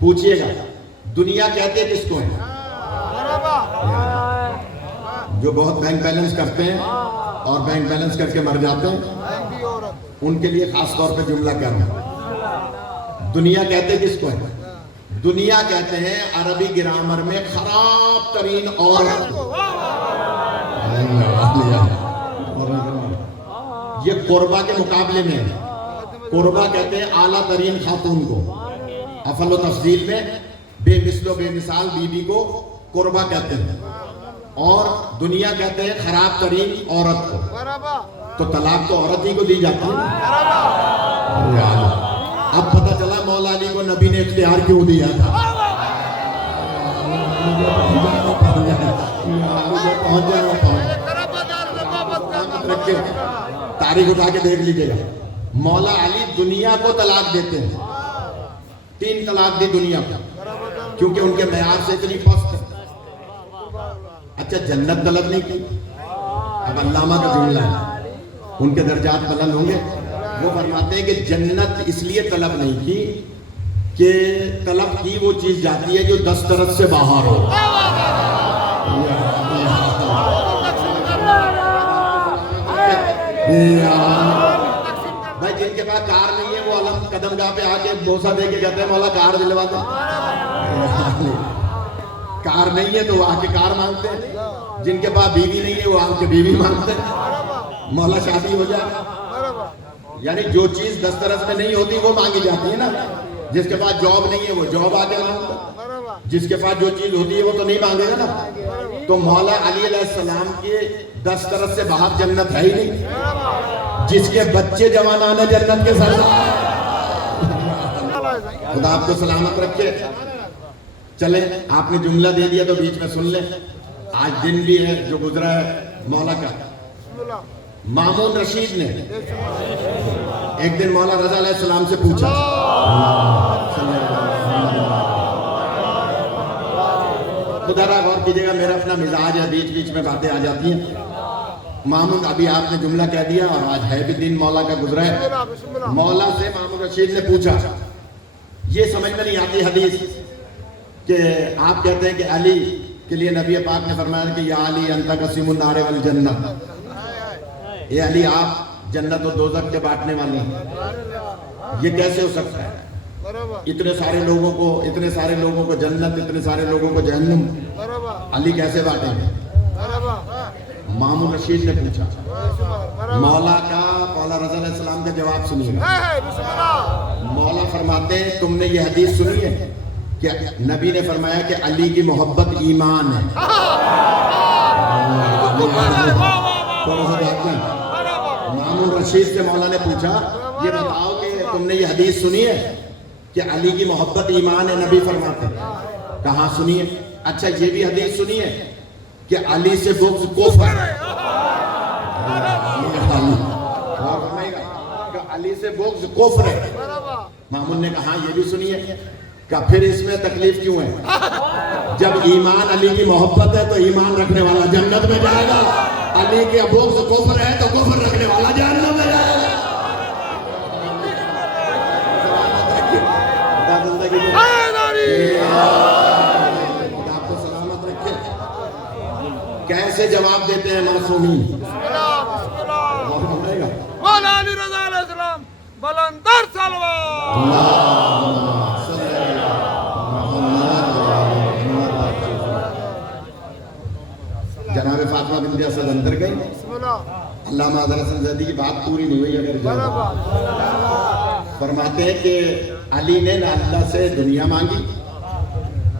پوچھئے گا دنیا کہتے کس کو ہے؟ جو بہت بینک بیلنس کرتے ہیں اور بینک بیلنس کر کے مر جاتے ہیں، ان کے لیے خاص طور پہ جملہ کہہ رہا ہوں. دنیا کہتے کس کو ہے؟ دنیا کہتے ہیں عربی گرامر میں خراب ترین عورت. یہ قربہ کے مقابلے میں ہے. قربہ کہتے ہیں اعلیٰ ترین خاتون کو. افل و تفضیل میں بے مثل و بے مثال بی بی کو قربہ کہتے ہیں، اور دنیا کہتے ہیں خراب ترین عورت کو. تو طلاق تو عورت ہی کو دی جاتی ہے. اب پتہ چلا مولا علی کو نبی نے اختیار کیوں دیا تھا. تاریخ اٹھا کے دیکھ لیجیے گا. مولا علی دنیا کو طلاق دیتے ہیں. 3 طلاق دی دنیا کو کیونکہ ان کے معیار سے اتنی پست ہے. اچھا جنت طلب نہیں کی. اب علامہ کا جملہ ہے، ان کے درجات بلند ہوں گے. وہ فرماتے ہیں کہ جنت اس لیے طلب نہیں کی کہ طلب کی وہ چیز جاتی ہے جو دسترس سے باہر ہو. بھائی جن کے پاس کار نہیں ہے وہ علم قدم گاہ پہ آ کے بوسہ دے کے کہتے ہیں مولا کار دلوا دے. کار نہیں ہے تو وہ آ کے کار مانگتے ہیں. جن کے پاس بیوی نہیں ہے وہ آ کے بیوی مانگتے ہیں. مولا شادی ہو جائے. یعنی جو چیز دسترس میں نہیں ہوتی وہ مانگی جاتی ہے نا. جس کے پاس جاب نہیں ہے وہ جاب آ کے مانگتا ہے. جس کے پاس جو چیز ہوتی ہے وہ تو نہیں مانگے گا نا. تو مولا علی علیہ السلام کے دسترس سے باہر جنت ہے ہی نہیں. جس کے بچے جوانان جنت کے سردار. خدا آپ کو سلامت رکھے. چلیں آپ نے جملہ دے دیا تو بیچ میں سن لیں. آج دن بھی ہے جو گزرا ہے مولا کا. مامون رشید نے ایک دن مولا رضا علیہ السلام سے پوچھا، خدا را غور کیجئے گا میرا اپنا مزاج ہے، بیچ بیچ میں باتیں آ جاتی ہیں. مامون ابھی آپ نے جملہ کہہ دیا اور آج ہے بھی دن مولا کا گزرا ہے. مولا سے مامون رشید نے پوچھا یہ سمجھ میں نہیں آتی حدیث کہ آپ کہتے ہیں کہ علی کے لیے نبی پاک نے فرمایا کہ یا علی انت قسیم النار والجنہ، اے علی آپ جنت و دوزخ کے بانٹنے والے ہیں. یہ کیسے ہو سکتا ہے؟ اتنے سارے لوگوں کو جنت، اتنے سارے لوگوں کو جہنم، علی کیسے بانٹیں گے؟ مامون رشید نے پوچھا. مولا کا مولا رضا علیہ السلام کا جواب سنیے. مولا فرماتے ہیں تم نے یہ حدیث سنی ہے کہ نبی نے فرمایا کہ علی کی محبت ایمان ہے. مامون رشید سے مولا نے پوچھا یہ بتاؤ کہ تم نے یہ حدیث سنی ہے کہ علی کی محبت ایمان ہے، نبی فرماتے ہیں. کہاں سنی ہے؟ اچھا یہ بھی حدیث سنی ہے کہ علی سے بغض کفر ہے. علی سے بغض کفر ہے. مامون نے کہا یہ بھی سنی ہے. کہ پھر اس میں تکلیف کیوں ہے؟ جب ایمان علی کی محبت ہے تو ایمان رکھنے والا جنت میں جائے گا، علی کے بغض کفر ہے تو کفر رکھنے والا جہنم میں جائے گا. آپ کو سلامت رکھے. کیسے جواب دیتے ہیں معصومین؟ مولا علی رضا علیہ السلام بلندر سلوات. جناب فاطمہ بنت اسد اندر گئی. علامہ حسن زیدی کی بات پوری نہیں ہوئی اگر فرماتے ہیں کہ علی نے نہ اللہ سے دنیا مانگی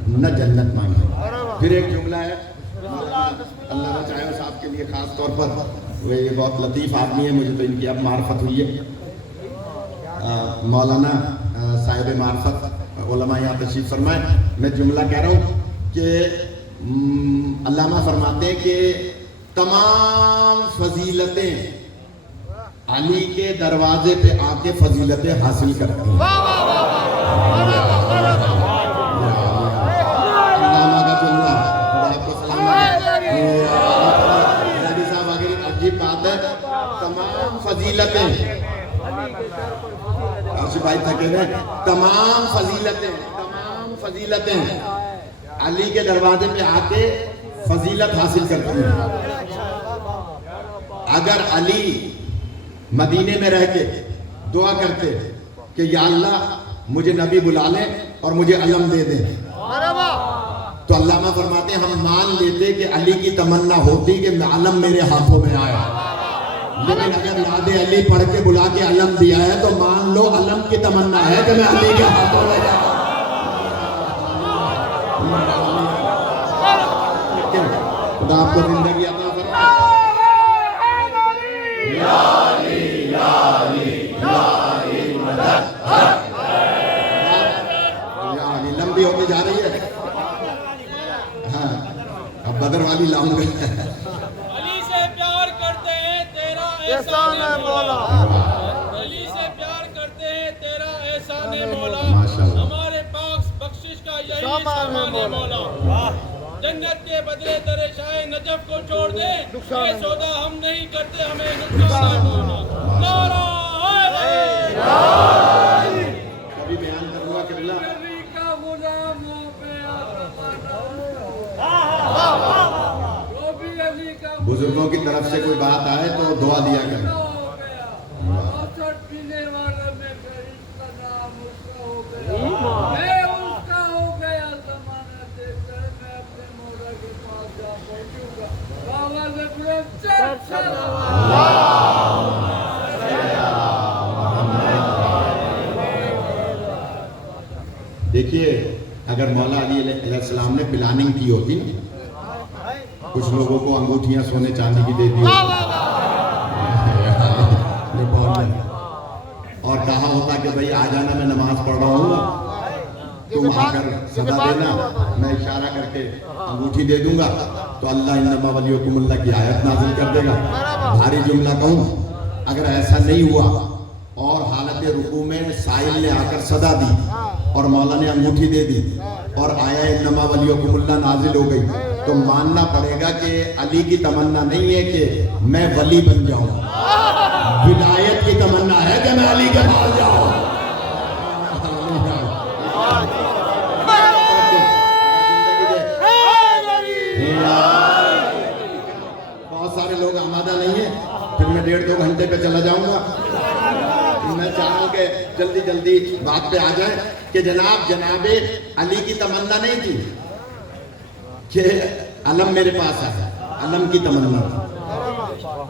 نہ جنت مانگی. پھر ایک جملہ ہے اللہ نے چاہے صاحب کے لیے خاص طور پر، وہ یہ بہت لطیف آدمی ہے، مجھے تو ان کی اب معرفت ہوئی ہے. مولانا صاحب معرفت علماء یہاں تشریف فرمائے. میں جملہ کہہ رہا ہوں کہ علامہ فرماتے ہیں کہ تمام فضیلتیں علی کے دروازے پہ آ کے فضیلتیں حاصل کرتی ہیں. علامہ کا جملہ آپ کو سلامت. صاحب آگے عجیب بات ہے، تمام فضیلتیں بھائی تھکے ہوئے، تمام فضیلتیں علی کے دروازے پہ آ کے فضیلت حاصل کرتی ہیں. اگر علی مدینے میں رہ کے دعا کرتے کہ یا اللہ مجھے نبی بلا لیں اور مجھے علم دے دیں، تو علامہ فرماتے ہیں ہم مان لیتے کہ علی کی تمنا ہوتی کہ علم میرے ہاتھوں میں آیا. لیکن اگر یاد علی پڑھ کے بلا کے علم دیا ہے تو مان لو علم کی تمنا ہے کہ میں علی کے ہاتھوں میں جاؤں. خدا آپ کو زندگی عطا فرمائے. یا علی یا علی یا علی مدد. یا علی لمبی ہوتی جا رہی ہے. ہاں اب بدر والی لاؤں گے. علی سے پیار کرتے ہیں تیرا احسان ہے مولا. علی سے پیار کرتے ہیں تیرا احسان ہے مولا. ہمارے پاس بخشش کا یہی سامان ہے مولا. جنت کے بدلے در شاہ نجف کو چھوڑ دے، یہ سودا ہم نہیں کرتے، ہمیں نقصان ہے مولا. نعرہ حیدر. کبھی بیان کروں گا کہ اللہ نبی کا غلام ہو گیا. بزرگوں کی طرف سے کوئی بات آئے تو دعا دیا کریں. پینے والا میں اس کا نام اس کا ہو گیا، میں اس کا ہو گیا. زمانہ دیکھ کر میں اپنے مولا کے پاس جا پہنچوں گا. آواز بلند چل دیکھیے اگر مولا علی علیہ السلام نے پلاننگ کی ہوتی نا، کچھ لوگوں کو انگوٹھیاں سونے چاندی کی دے دی اور کہا ہوتا کہ بھائی آ جانا میں نماز پڑھ رہا ہوں، تم آ کر صدا دینا، میں اشارہ کر کے انگوٹھی دے دوں گا تو اللہ انما ولیکم اللہ کی آیت نازل کر دے گا. بھاری جملہ کہوں، اگر ایسا نہیں ہوا اور حالت رکوع میں سائل نے آ کر صدا دی اور مولا نے انگوٹھی دے دی اور آیا انما ولیکمُ-اللہ نازل ہو گئی، تو ماننا پڑے گا کہ علی کی تمنا نہیں ہے کہ میں ولی بن جاؤں، ولایت کی تمنا ہے کہ میں علی کے پاس جاؤں۔ بہت سارے لوگ آمادہ نہیں ہیں، پھر میں 1.5-2 گھنٹے پہ چلا جاؤں گا۔ میں چاہوں کہ جلدی جلدی بات پہ آ جائیں کہ جناب علی کی تمنا نہیں تھی کہ علم میرے پاس آیا، علم کی تمنا تھی۔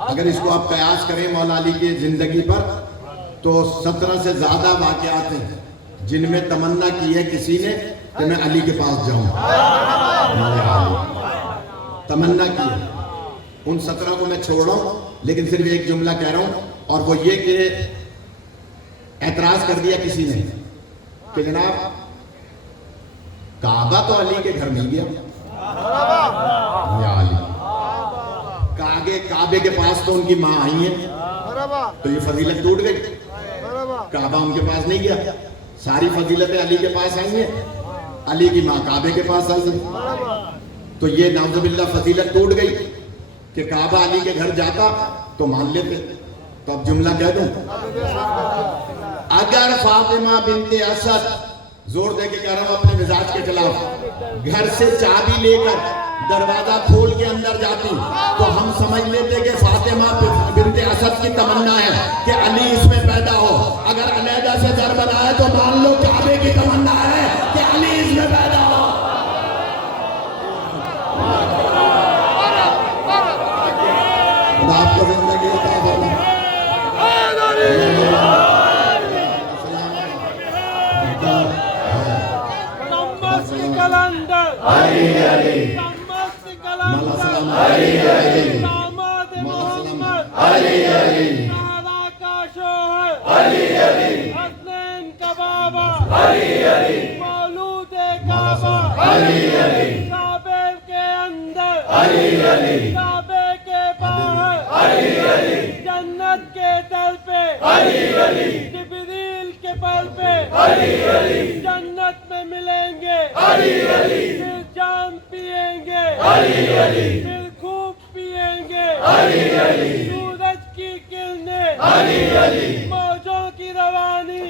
اگر اس کو آپ قیاس کریں مولا علی کی زندگی پر تو 17 سے زیادہ واقعات ہیں جن میں تمنا کی ہے کسی نے کہ میں علی کے پاس جاؤں، تمنا کی ہے۔ ان 17 کو میں چھوڑ رہا ہوں، لیکن صرف ایک جملہ کہہ رہا ہوں، اور وہ یہ کہ اعتراض کر دیا کسی نے کہ جناب کعبہ تو علی کے گھر مل گیا، یا علی کعبے کے پاس تو ان کی ماں آئی ہیں، تو یہ فضیلت ٹوٹ گئی، کعبہ ان کے پاس نہیں گیا، ساری فضیلتیں علی کے پاس آئی ہیں، علی کی ماں کعبے کے پاس آئی ہیں، تو یہ نعوذ باللہ فضیلت ٹوٹ گئی کہ کعبہ علی کے گھر جاتا تو مان لیتے۔ تو اب جملہ کہہ دوں، اگر فاطمہ بنت اسد، زور دے کے کہہ رہا ہوں اپنے مزاج کے خلاف، گھر سے چابی لے کر دروازہ کھول کے اندر جاتی تو ہم سمجھ لیتے کہ فاطمہ بنت اسد کی تمنا ہے کہ علی اس میں پیدا ہو۔ اگر علیحدہ سے در بنا ہے تو مان لو کعبے کی تمنا ہے کہ علی اس میں پیدا ہو۔ آپ کو زندگی عطا فرمائے۔ جنت کے در پہ جبریل کے پر پہ جنت میں ملیں گے، پھر جام پیئیں گے، پھر خوب پیئیں گے، سورج کی کرنیں، موجوں کی روانی،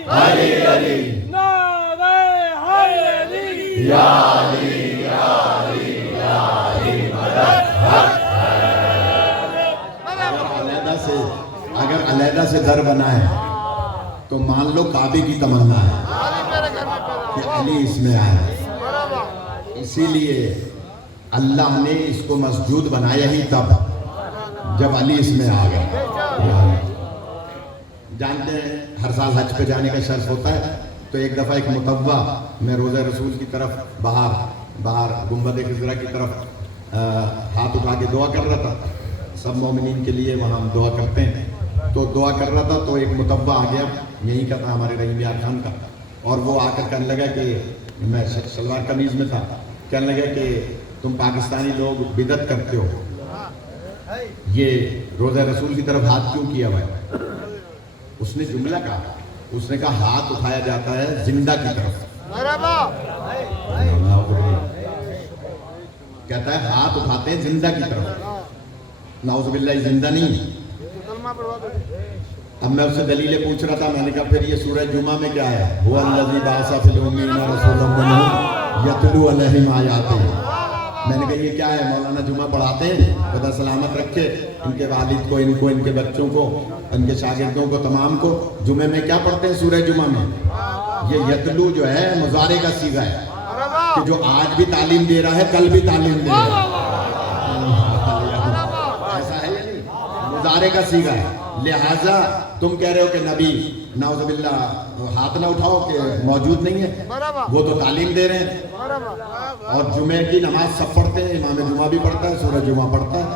نعرہ حیدری، یا علی یا علی یا علی اگر علیحدہ سے در بنا ہے تو مان لو کعبے کی تمنا ہے کہ علی اس میں آئے۔ اسی لیے اللہ نے اس کو مسجود بنایا ہی تب جب علی اس میں آ گیا۔ جانتے ہیں ہر سال حج پہ جانے کا شرف ہوتا ہے، تو ایک دفعہ ایک متوع میں روضہ رسول کی طرف باہر گنبد خضرا کی طرف ہاتھ اٹھا کے دعا کر رہا تھا، سب مومنین کے لیے وہاں ہم دعا کرتے ہیں، تو دعا کر رہا تھا تو ایک متوع آ گیا، یہیں کا تھا ہمارے رحیم یار خان کا، اور وہ آ کر کہنے لگا کہ میں شلوار قمیض میں تھا، کہنے لگا کہ تم پاکستانی لوگ بدعت کرتے ہو، یہ روضہ رسول کی طرف ہاتھ کیوں کیا ہوا ہے؟ اس نے جملہ کہا، اس نے کہا ہاتھ اٹھایا جاتا ہے زندہ کی طرف، کہتا ہے ہاتھ اٹھاتے ہیں زندہ کی طرف، نعوذ باللہ زندہ نہیں۔ اب میں اس سے دلیلیں پوچھ رہا تھا، میں نے کہا پھر یہ سورہ جمعہ میں کیا ہے؟ هو الذی بعث فی الامین رسولا منھم یتلو علیہم آیاتہ، میں نے کہا یہ کیا ہے؟ مولانا جمعہ پڑھاتے ہیں، خدا سلامت رکھے ان کے والد کو، ان کے بچوں کو، ان کے شاگردوں کو، تمام کو۔ جمعے میں کیا پڑھتے ہیں سورہ جمعہ میں؟ یہ یتلو جو ہے مضارع کا صیغہ ہے کہ جو آج بھی تعلیم دے رہا ہے کل بھی تعلیم دے رہا ہے، ایسا ہے یا نہیں؟ مضارع کا صیغہ ہے، لہٰذا تم کہہ رہے ہو کہ نبی نعوذ باللہ ہاتھ نہ اٹھاؤ کہ موجود نہیں ہے، وہ تو تعلیم دے رہے ہیں، اور جمعے کی نماز سب پڑھتے ہیں، امام جمعہ بھی پڑھتا ہے، سورہ جمعہ پڑھتا ہے،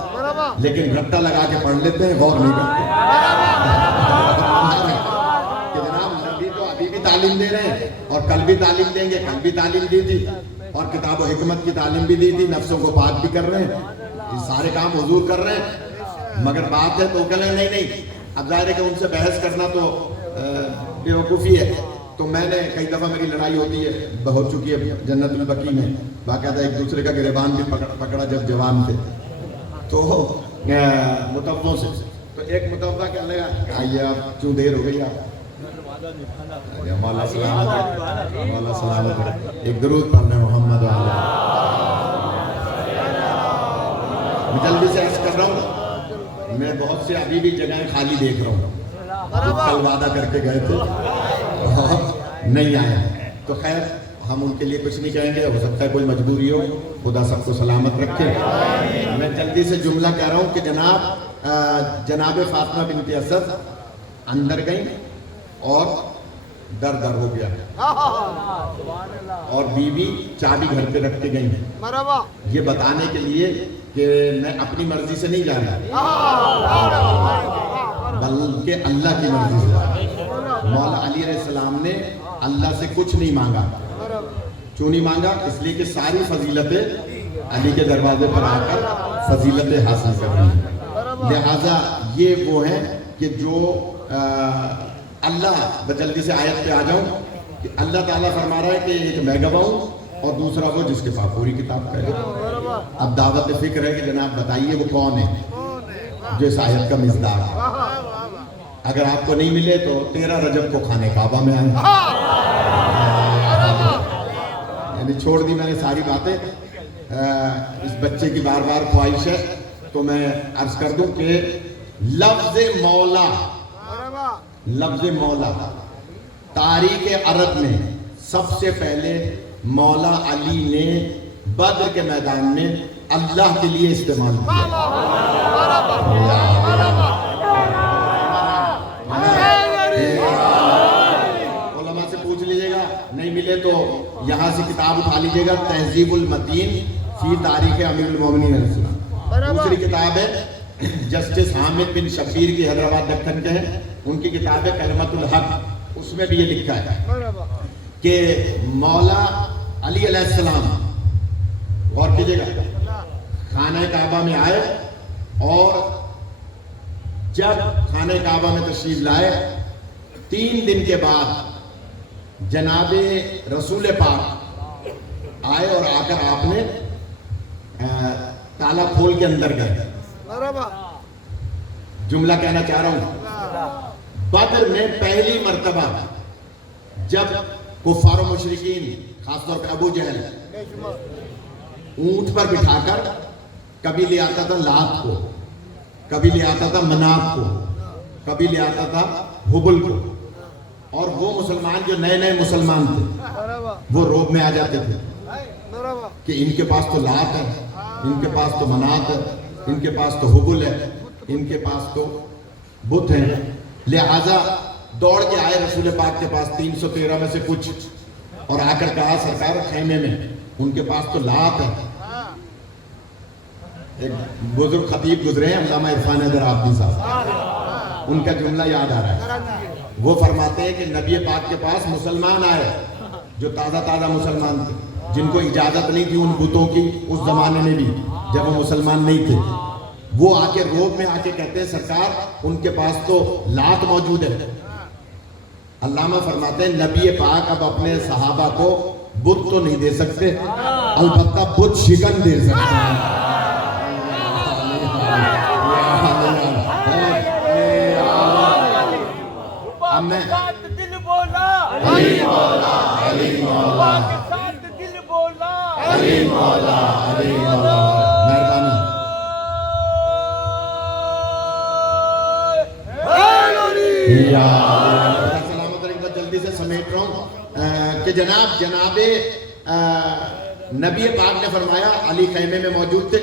لیکن رٹا لگا کے پڑھ لیتے ہیں، غور نہیں کرتے کہ جناب نبی تو ابھی بھی تعلیم دے رہے ہیں اور کل بھی تعلیم دیں گے، کل بھی تعلیم دی تھی اور کتاب و حکمت کی تعلیم بھی دی تھی، نفسوں کو پاک بھی کر رہے ہیں، یہ سارے کام حضور کر رہے ہیں، مگر بات ہے تو کہنے نہیں اب ظاہر ہے کہ ان سے بحث کرنا تو بیوقوفی ہے، تو تو میں نے کئی دفعہ میری لڑائی ہوتی ہے ہو چکی ہے جنت البقیع میں، باقاعدہ ایک دوسرے کا گریبان بھی پکڑا جب جوان تھے تو متووں سے، تو ایک متوع کہنے لگا آئیے آپ کیوں دیر ہو گئی آپ، مولا سلامت مولا سلامت، ایک درود پڑھ لیں محمد والا۔ میں جلدی سے عرض کر رہا ہوں، میں بہت سے ابھی بھی جگہیں خالی دیکھ رہا ہوں، کل وعدہ کر کے گئے تھے اور نہیں آئے، تو خیر ہم ان کے لیے کچھ نہیں کہیں گے، ہو سکتا ہے کوئی مجبوری ہو، خدا سب کو سلامت رکھے۔ میں جلدی سے جملہ کہہ رہا ہوں کہ جناب فاطمہ بنت اسد اندر گئیں اور در ہو گیا، اور بیوی چابی گھر پہ رکھ کے گئی، یہ بتانے کے لیے کہ میں اپنی مرضی سے نہیں جا رہا بلکہ اللہ کی مرضی سے جا رہا۔ مولا علی علیہ السلام نے اللہ سے کچھ نہیں مانگا، کیوں نہیں مانگا؟ اس لیے کہ ساری فضیلتیں علی کے دروازے پر آ کر فضیلتیں حاصل کر رہی ہیں، لہٰذا یہ وہ ہیں کہ جو اللہ، جلدی سے آیت پہ آ جاؤں کہ اللہ تعالیٰ فرما رہا ہے کہ ایک میں گواہ ہوں اور دوسرا وہ جس کے پاس پوری کتاب ہے۔ اب دعوت فکر ہے کہ جناب بتائیے وہ کون ہے جو اس آیت کا مصداق ہے۔ اگر آپ کو نہیں ملے تو 13 رجب کو خانہ کعبہ میں آئیں، یعنی چھوڑ دی میں نے ساری باتیں، اس بچے کی بار بار خواہش ہے تو میں عرض کر دوں کہ لفظ مولا تاریخ عرب میں سب سے پہلے مولا علی نے بدر کے میدان میں اللہ کے لیے استعمال کیا۔ علماء سے پوچھ لیجئے گا، نہیں ملے تو یہاں سے کتاب اٹھا لیجئے گا، تہذیب المتین فی تاریخ امیر المومنین علیہ السلام۔ دوسری کتاب ہے جسٹس حامد بن شبیر کی، حیدرآباد دکن کے ہیں، ان کی کتاب ہے کلمۃ الحق، اس میں بھی یہ لکھا ہے کہ مولا علی علیہ السلام، غور کیجئے گا، خانہ کعبہ میں آئے اور جب خانہ کعبہ میں تشریف لائے 3 دن کے بعد جناب رسول پاک آئے اور آ کر آپ نے تالا کھول کے اندر گئے۔ جملہ کہنا چاہ رہا ہوں، بدر میں پہلی مرتبہ جب کفار و مشرکین، خاص طور پہ ابو جہل، اونٹ پر بٹھا کر کبھی لے آتا تھا لات کو، کبھی لے آتا تھا منات کو، کبھی لے آتا تھا حبل کو، اور وہ مسلمان جو نئے مسلمان تھے وہ روب میں آ جاتے تھے کہ ان کے پاس تو لات ہے، ان کے پاس تو منات ہے، ان کے پاس تو حبل ہے، ان کے پاس تو بت ہیں، لہٰذا دوڑ کے آئے رسول پاک کے پاس 313 میں سے کچھ، اور آ کر کہا سرکار خیمے میں ان کے پاس تو لات ہے۔ ایک بزرگ خطیب گزرے ہیں علامہ عرفان حیدر آبادی صاحب، ان کا جملہ یاد آ رہا ہے، وہ فرماتے ہیں کہ نبی پاک کے پاس مسلمان آئے جو تازہ مسلمان تھے، جن کو اجازت نہیں تھی ان بتوں کی اس زمانے میں بھی جب وہ مسلمان نہیں تھے، وہ آ کے روب میں آ کے کہتے ہیں سرکار ان کے پاس تو لات موجود ہے۔ علامہ فرماتے ہیں نبی پاک اب اپنے صحابہ کو بت تو نہیں دے سکتے، البتہ بت شکن دے سکتے ہیں۔ دل بولا علی مولا، علی مولا کے ساتھ دل بولا علی مولا، علی مولا۔ مہربانی سلامت علیکم، جلدی سے سمیٹ رہا ہوں کہ جناب نبی پاک نے فرمایا، علی خیمے میں موجود تھے،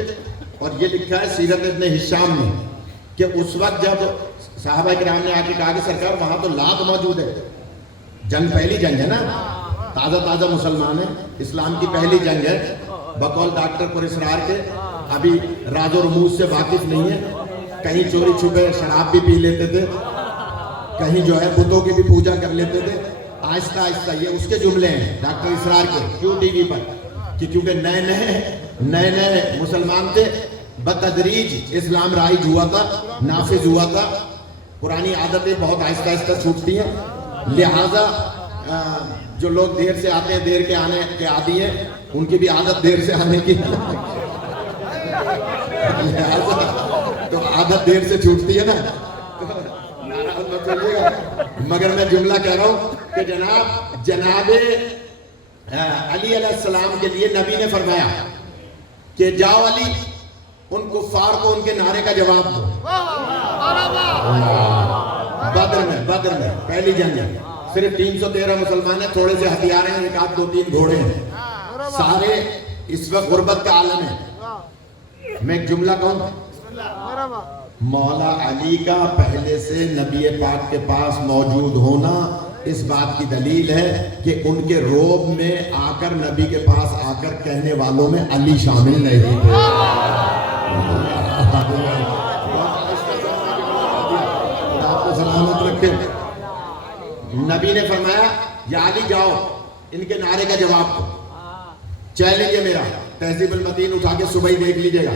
اور یہ لکھا ہے سیرت ابن ہشام میں کہ اس وقت جب صحابہ کرام نے آ کے کہا کہ سرکار وہاں تو لات موجود ہے، جنگ پہلی جنگ ہے نا، تازہ مسلمان ہیں، اسلام کی پہلی جنگ ہے، بقول ڈاکٹر پر اسرار کے ابھی راز و رموز سے واقف نہیں ہے، کہیں چوری چھپے شراب بھی پی لیتے تھے، کہیں جو ہے بتوں کی بھی پوجا کر لیتے تھے، آہستہ یہ اس کے جملے ہیں ڈاکٹر اسرار کے کیوں ٹی وی پر، کہ کیونکہ نئے مسلمان تھے، بتدریج اسلام رائج ہوا تھا، نافذ ہوا تھا، پرانی عادتیں بہت آہستہ چھوٹتی ہیں، لہٰذا جو لوگ دیر سے آتے ہیں دیر کے آنے کے عادی ہیں ان کی بھی عادت دیر سے آنے کی تو عادت دیر سے چھوٹتی ہے نا ناراض مت ہوئیے گا مگر میں جملہ کہہ رہا ہوں کہ جناب علی علیہ السلام کے لیے نبی نے فرمایا کہ جاؤ علی ان کفار کو ان کے نعرے کا جواب دو بدر میں پہلی جنگ ہے صرف 313 مسلمان ہیں تھوڑے سے ہتھیار ہیں ایک آدھ دو تین گھوڑے ہیں سارے اس وقت غربت کا عالم ہے میں ایک جملہ کہوں مولا علی کا پہلے سے نبی پاک کے پاس موجود ہونا اس بات کی دلیل ہے کہ ان کے روب میں آ کر نبی کے پاس آ کر کہنے والوں میں علی شامل نہیں تھے آپ کو سلامت رکھے نبی نے فرمایا یا علی جاؤ ان کے نعرے کا جواب دو چیلنج ہے میرا تہذیب المتین اٹھا کے صبح ہی دیکھ لیجئے گا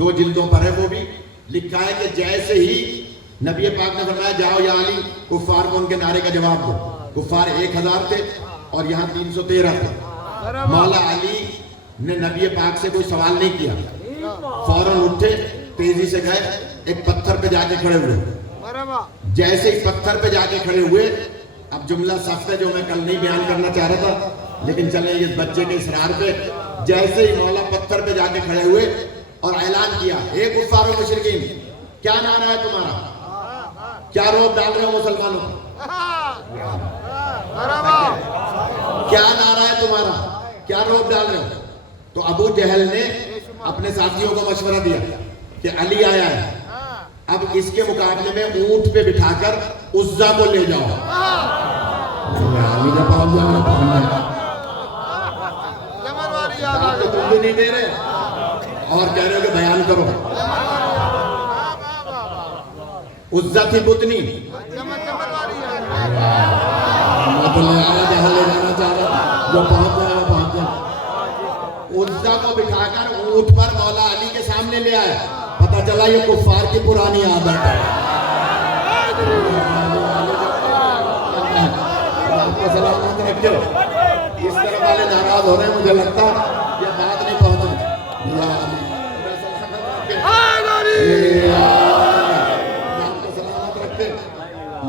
2 جلدوں پر ہے وہ بھی لکھا ہے کہ جیسے ہی نبی پاک نے فرمایا جاؤ یا علی کفار کو ان کے نعرے کا جواب دو کفار 1000 تھے اور یہاں 313 تھے مولا علی نے نبی پاک سے کوئی سوال نہیں کیا فوراً اٹھے تیزی سے گئے ایک پتھر پہ جا کے کھڑے ہوئے جیسے ہی پتھر پہ جا کے کھڑے ہوئے اب جملہ سخت ہے جو میں کل نہیں بیان کرنا چاہ رہا تھا لیکن چلیں اس بچے کے اصرار پہ جیسے ہی مولا پتھر پہ جا کے کھڑے ہوئے اور اعلان کیا اے کفار و مشرکین کیا نعرہ ہے تمہارا کیا روب ڈال رہے ہو مسلمانوں کیا نعرہ ہے تمہارا کیا روب ڈال رہے ہو تو ابو جہل نے اپنے ساتھیوں کو مشورہ دیا کہ علی آیا ہے اب اس کے مقابلے میں اونٹ پہ بٹھا کر عزا کو لے جاؤ علی نے پہنچ جانا تو تم بھی نہیں دے رہے اور کہہ رہے ہو کہ بیان کرو عزا تھی بتنی جو پہنچ جائے پہنچ جائے عزا کو بٹھا کر اونٹ پر مولا علی کے سامنے لے آئے پتہ چلا یہ کفار کی پرانی عادت ہے آپ کو سلامت رکھے اس طرح والے ناراض ہو رہے ہیں مجھے لگتا یہ بات نہیں پہنچ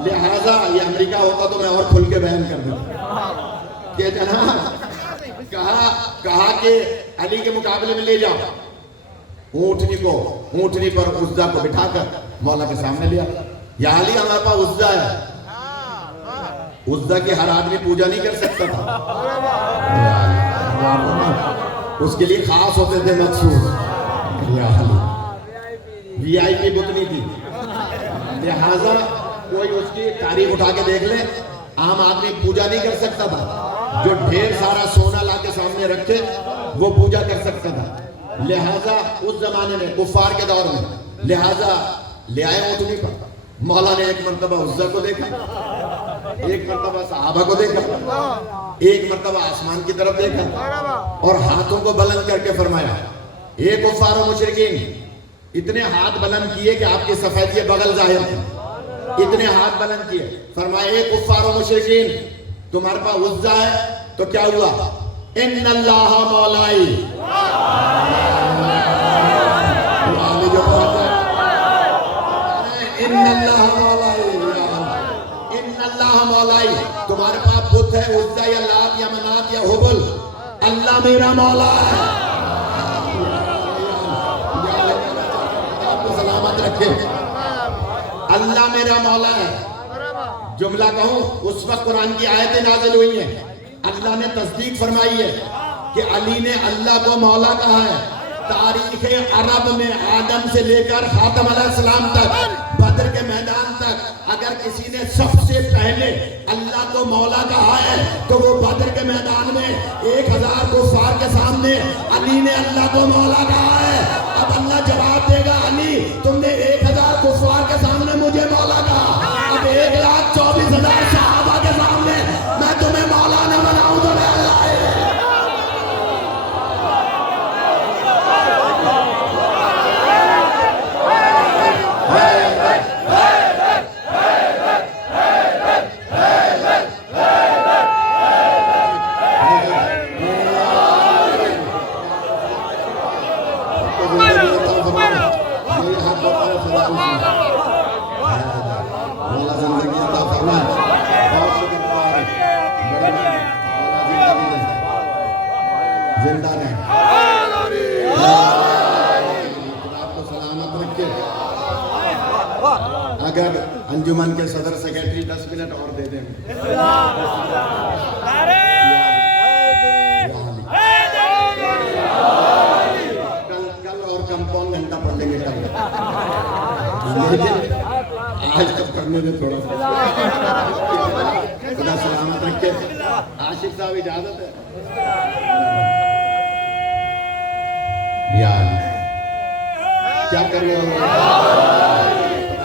لہذا یہ امریکہ ہوتا تو میں اور کھل کے بیان کر دوں کہ جناب کہا کہ علی کے مقابلے میں لے جاؤ اونٹنی پر عزا کو بٹھا کر مولا کے سامنے لیا یا علی ہمارے پاس عزا ہے عزا کی ہر آدمی پوجا نہیں کر سکتا تھا اس کے لیے خاص ہوتے تھے مخصوص وی آئی پی بتنی تھی لہذا کوئی اس کی تاریخ اٹھا کے دیکھ لیں عام آدمی پوجا نہیں کر سکتا تھا جو ڈھیر سارا سونا لا کے سامنے رکھے وہ پوجا کر سکتا تھا لہذا اس زمانے میں کفار کے دور میں لہذا لے آئے اونٹنی پر مولا نے ایک مرتبہ عزا کو دیکھا ایک مرتبہ صحابہ کو دیکھا ایک مرتبہ آسمان کی طرف دیکھا اور ہاتھوں کو بلند کر کے فرمایا اے کفار و مشرکین اتنے ہاتھ بلند کیے کہ آپ کی سفیدی بغل ظاہر تھی اتنے ہاتھ بلند کیے فرمایا اے کفار و مشرکین تمہارے پاس عزا ہے تو کیا ہوا ان اللہ مولائی ان اللہ مولائی ان اللہ مولائی تمہارے پاس بت ہے عزا یا لات یا منات یا حبل اللہ میرا مولا ہے آپ کو سلامت رکھے اللہ میرا مولا ہے جملہ کہوں اس وقت قرآن کی آیتیں نازل ہوئی ہیں اللہ نے تصدیق فرمائی ہے کہ علی نے اللہ کو مولا کہا ہے تاریخ عرب میں آدم سے لے کر خاتم علیہ السلام تک بدر کے میدان تک اگر کسی نے سب سے پہلے اللہ کو مولا کہا ہے تو وہ بدر کے میدان میں 1000 کفار کے سامنے علی نے اللہ کو مولا کہا ہے اب اللہ جواب دے گا علی تم نے 1000 کفار کے سامنے مجھے مولا کہا اب 1,24,000 صحابہ کے سامنے میں تمہیں مولا نہ بناؤں تو میں اللہ ہے مولا زندگی عطا فرمائے. بہت شکریہ. بڑے بڑے مولا زندہ رہیں. خدا آپ کو سلامت رکھے. اگر انجمن کے صدر سیکرٹری 10 منٹ اور دے دیں. کل اور کم پون گھنٹہ پڑھ لیں گے. آج تک پڑھنے دیں تھوڑا سا. خدا سلامت رکھے. عاشق صاحب اجازت ہے. یا کیا کر رہے ہو؟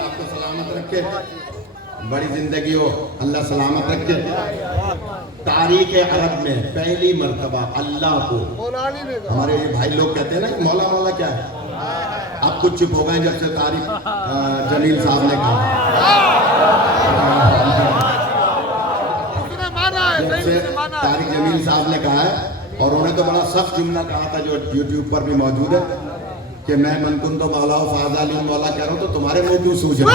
آپ کو سلامت رکھے. بڑی زندگی ہو. اللہ سلامت رکھے. تاریخ عرب میں پہلی مرتبہ اللہ کو ہمارے بھائی لوگ کہتے ہیں نا مولا مولا کیا ہے. آپ کچھ چپ ہو گئے جب سے طارق جمیل صاحب نے کہا. جب سے طارق جمیل صاحب نے کہا ہے. اور انہوں نے تو بڑا سخت جملہ کہا تھا جو یوٹیوب پر بھی موجود ہے کہ میں من کن تو مولا و فاض علی مولا کہہ رہا ہوں تو تمہارے منہ کیوں سوج رہا ہے.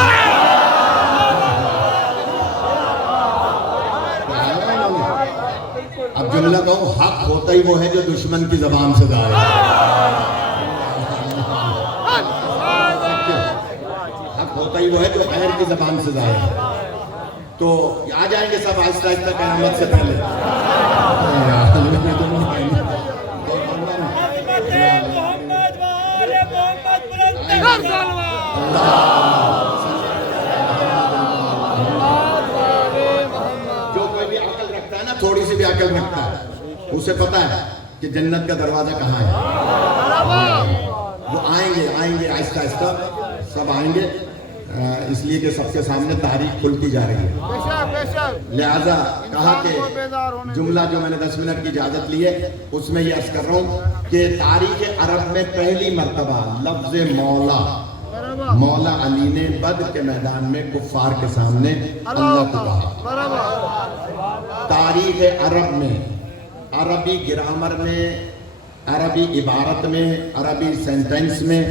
اب جملہ کہوں حق ہوتا ہی وہ ہے جو دشمن کی زبان سے ظاہر ہے. حق ہوتا ہی وہ ہے جو غیر کی زبان سے ظاہر ہے. تو آ جائیں گے سب آہستہ آہستہ قیامت سے پہلے. جو کوئی بھی عقل رکھتا ہے نا تھوڑی سی بھی عقل رکھتا ہے اسے پتا ہے کہ جنت کا دروازہ کہاں ہے. وہ آئیں گے آہستہ آہستہ سب آئیں گے. اس لیے کہ سب کے سامنے تاریخ کھلتی جا رہی ہے. لہذا کہا کہ جملہ جو میں نے 10 منٹ کی اجازت لی ہے اس میں یہ عرض کر رہا ہوں کہ تاریخ عرب میں پہلی مرتبہ لفظ مولا علی نے بدر کے میدان میں کفار کے سامنے اللہ کو کہا. تاریخ عرب میں عربی گرامر میں عربی عبارت میں عربی سینٹنس میں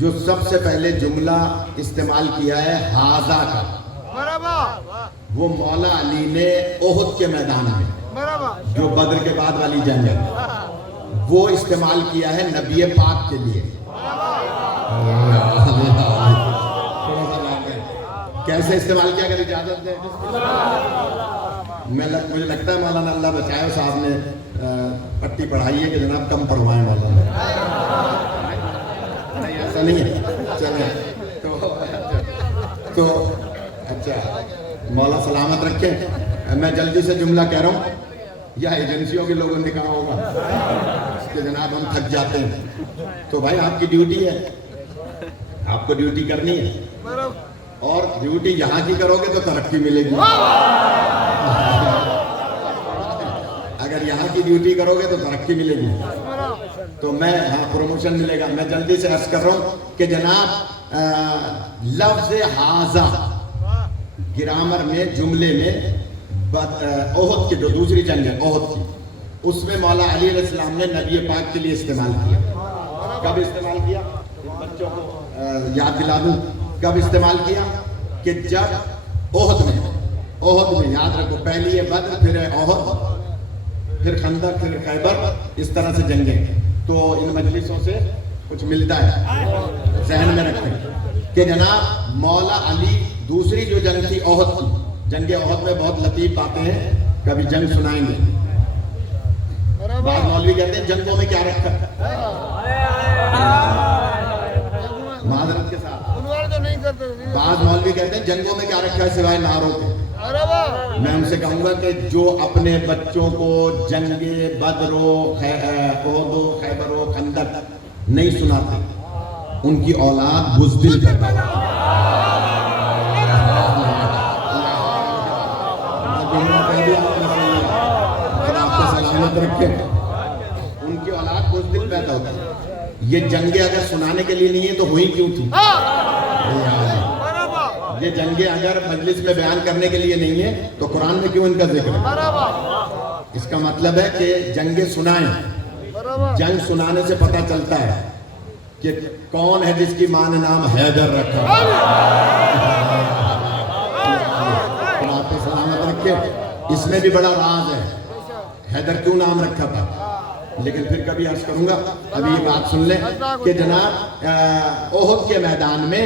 جو سب سے پہلے جملہ استعمال کیا ہے ہاذا کا وہ مولا علی نے احد کے میدان میں جو بدر کے بعد والی جنگ ہے وہ استعمال کیا ہے نبی پاک کے لیے. کیسے استعمال کیا اگر اجازت دیں. مجھے لگتا ہے مولانا اللہ بچائے صاحب نے پٹی پڑھائی ہے کہ جناب کم پڑھوائیں مولانا. ایسا نہیں ہے. چلیں تو اچھا مولا سلامت رکھیں. میں جلدی سے جملہ کہہ رہا ہوں یا ایجنسیوں کے لوگوں نے کہا ہوگا کہ جناب ہم تھک جاتے ہیں. تو بھائی آپ کی ڈیوٹی ہے. آپ کو ڈیوٹی کرنی ہے اور ڈیوٹی یہاں کی کرو گے تو ترقی ملے گی. اگر یہاں کی ڈیوٹی کرو گے تو ترقی ملے گی. تو میں ہاں پروموشن ملے گا. میں جلدی سے عرض کر رہا ہوں کہ جناب لفظ ہاذا گرامر میں جملے میں احد کی جو دوسری جنگ ہے احد کی اس میں مولا علی علیہ السلام نے نبی پاک کے لیے استعمال کیا. کب استعمال کیا بچوں کو یاد دلا دوں. کب استعمال کیا کہ جب احد میں یاد رکھو پہلی ہے بدر پھر ہے احد پھر خندق پھر خیبر اس طرح سے جنگیں. تو ان مجلسوں سے کچھ ملتا ہے ذہن میں رکھیں کہ جناب مولا علی دوسری جو جنگ تھی احد کی جنگ احد میں بہت لطیف باتیں ہیں کبھی جنگ سنائیں گے. بعض مولوی کہتے ہیں جنگوں میں کیا رکھا معذرت کے ساتھ بعض مولوی کہتے ہیں جنگوں میں کیا رکھا ہے سوائے نعروں کے. میں ان سے کہوں گا کہ جو اپنے بچوں کو جنگ بدر و احد و خیبر و خندق نہیں سناتے ان کی اولاد بزدل کرتا ہے. ان کی اولاد بزدل پیدا ہوتی ہے. یہ جنگیں اگر سنانے کے لیے نہیں ہے تو ہوئی کیوں تھی. یہ جنگیں اگر مجلس میں بیان کرنے کے لیے نہیں ہے تو قرآن میں کیوں ان کا ذکر ہے. اس کا مطلب ہے کہ جنگیں سنائیں. جنگ سنانے سے پتہ چلتا ہے کہ کون ہے جس کی ماں نے نام حیدر رکھا؟ آپ سلامت رکھے. اس میں بھی بڑا راز ہے حیدر کیوں نام رکھا تھا، لیکن پھر کبھی عرض کروں گا. ابھی یہ بات سن لیں کہ جناب احد کے میدان میں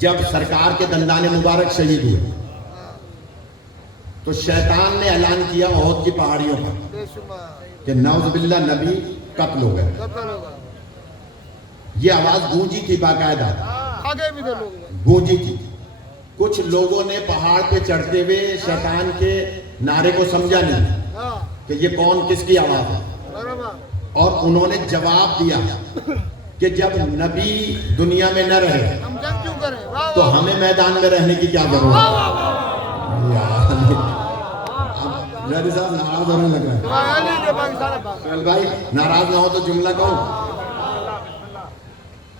جب سرکار کے دندان مبارک شہید ہوئے تو شیطان نے اعلان کیا احد کی پہاڑیوں پر کہ نعوذ باللہ نبی قتل ہو گئے. یہ آواز گونجی تھی، باقاعدہ گونجی تھی. کچھ لوگوں نے پہاڑ پہ چڑھتے ہوئے شیطان کے نعرے کو سمجھا نہیں کہ یہ کون کس کی آواز ہے، اور انہوں نے جواب دیا کہ جب نبی دنیا میں نہ رہے تو ہمیں میدان میں رہنے کی کیا ضرورت ہے. اب صاحب ناراض ہونے لگ رہا ہے. بھائی ناراض نہ ہو تو جملہ کہوں.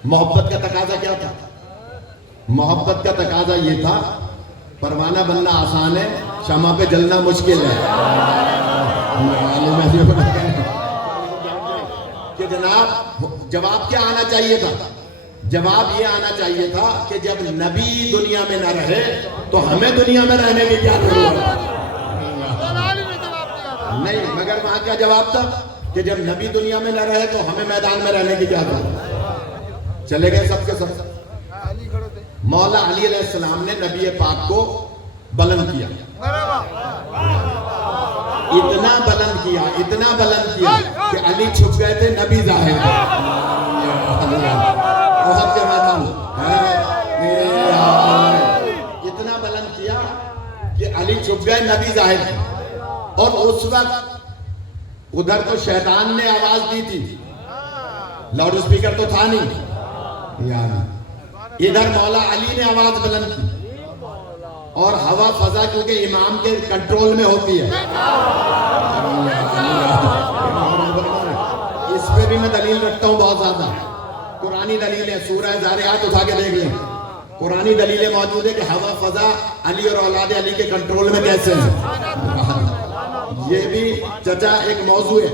محبت کا تقاضا کیا تھا؟ محبت کا تقاضا یہ تھا پروانہ بننا آسان ہے، شمع پہ جلنا مشکل ہے. کہ جناب جواب کیا آنا چاہیے تھا؟ جواب یہ آنا چاہیے تھا کہ جب نبی دنیا میں نہ رہے تو ہمیں دنیا میں رہنے کی کیا ضرورت ہے. نہیں، مگر وہاں کیا جواب تھا کہ جب نبی دنیا میں نہ رہے تو ہمیں میدان میں رہنے کی کیا ضرورت ہے. چلے گئے سب کے سب. مولا علی علیہ السلام نے نبی پاک کو بلند کیا، اتنا بلند کیا، اتنا بلند کیا کہ علی چھپ گئے تھے، نبی ظاہر تھے. اتنا بلند کیا کہ علی چھپ گئے، نبی ظاہر تھے. اور اس وقت ادھر تو شیطان نے آواز دی تھی، لاؤڈ اسپیکر تو تھا نہیں. ادھر مولا علی نے آواز بلند کی، اور ہوا فضا کیونکہ امام کے کنٹرول میں ہوتی ہے. اس پہ بھی میں دلیل رکھتا ہوں بہت زیادہ. قرآنی دلیل ہے، سورہ زاریات اٹھا کے دیکھ لیں. قرآنی دلیلیں موجود ہے کہ ہوا فضا علی اور اولاد علی کے کنٹرول میں کیسے ہیں. یہ بھی چچا ایک موضوع ہے،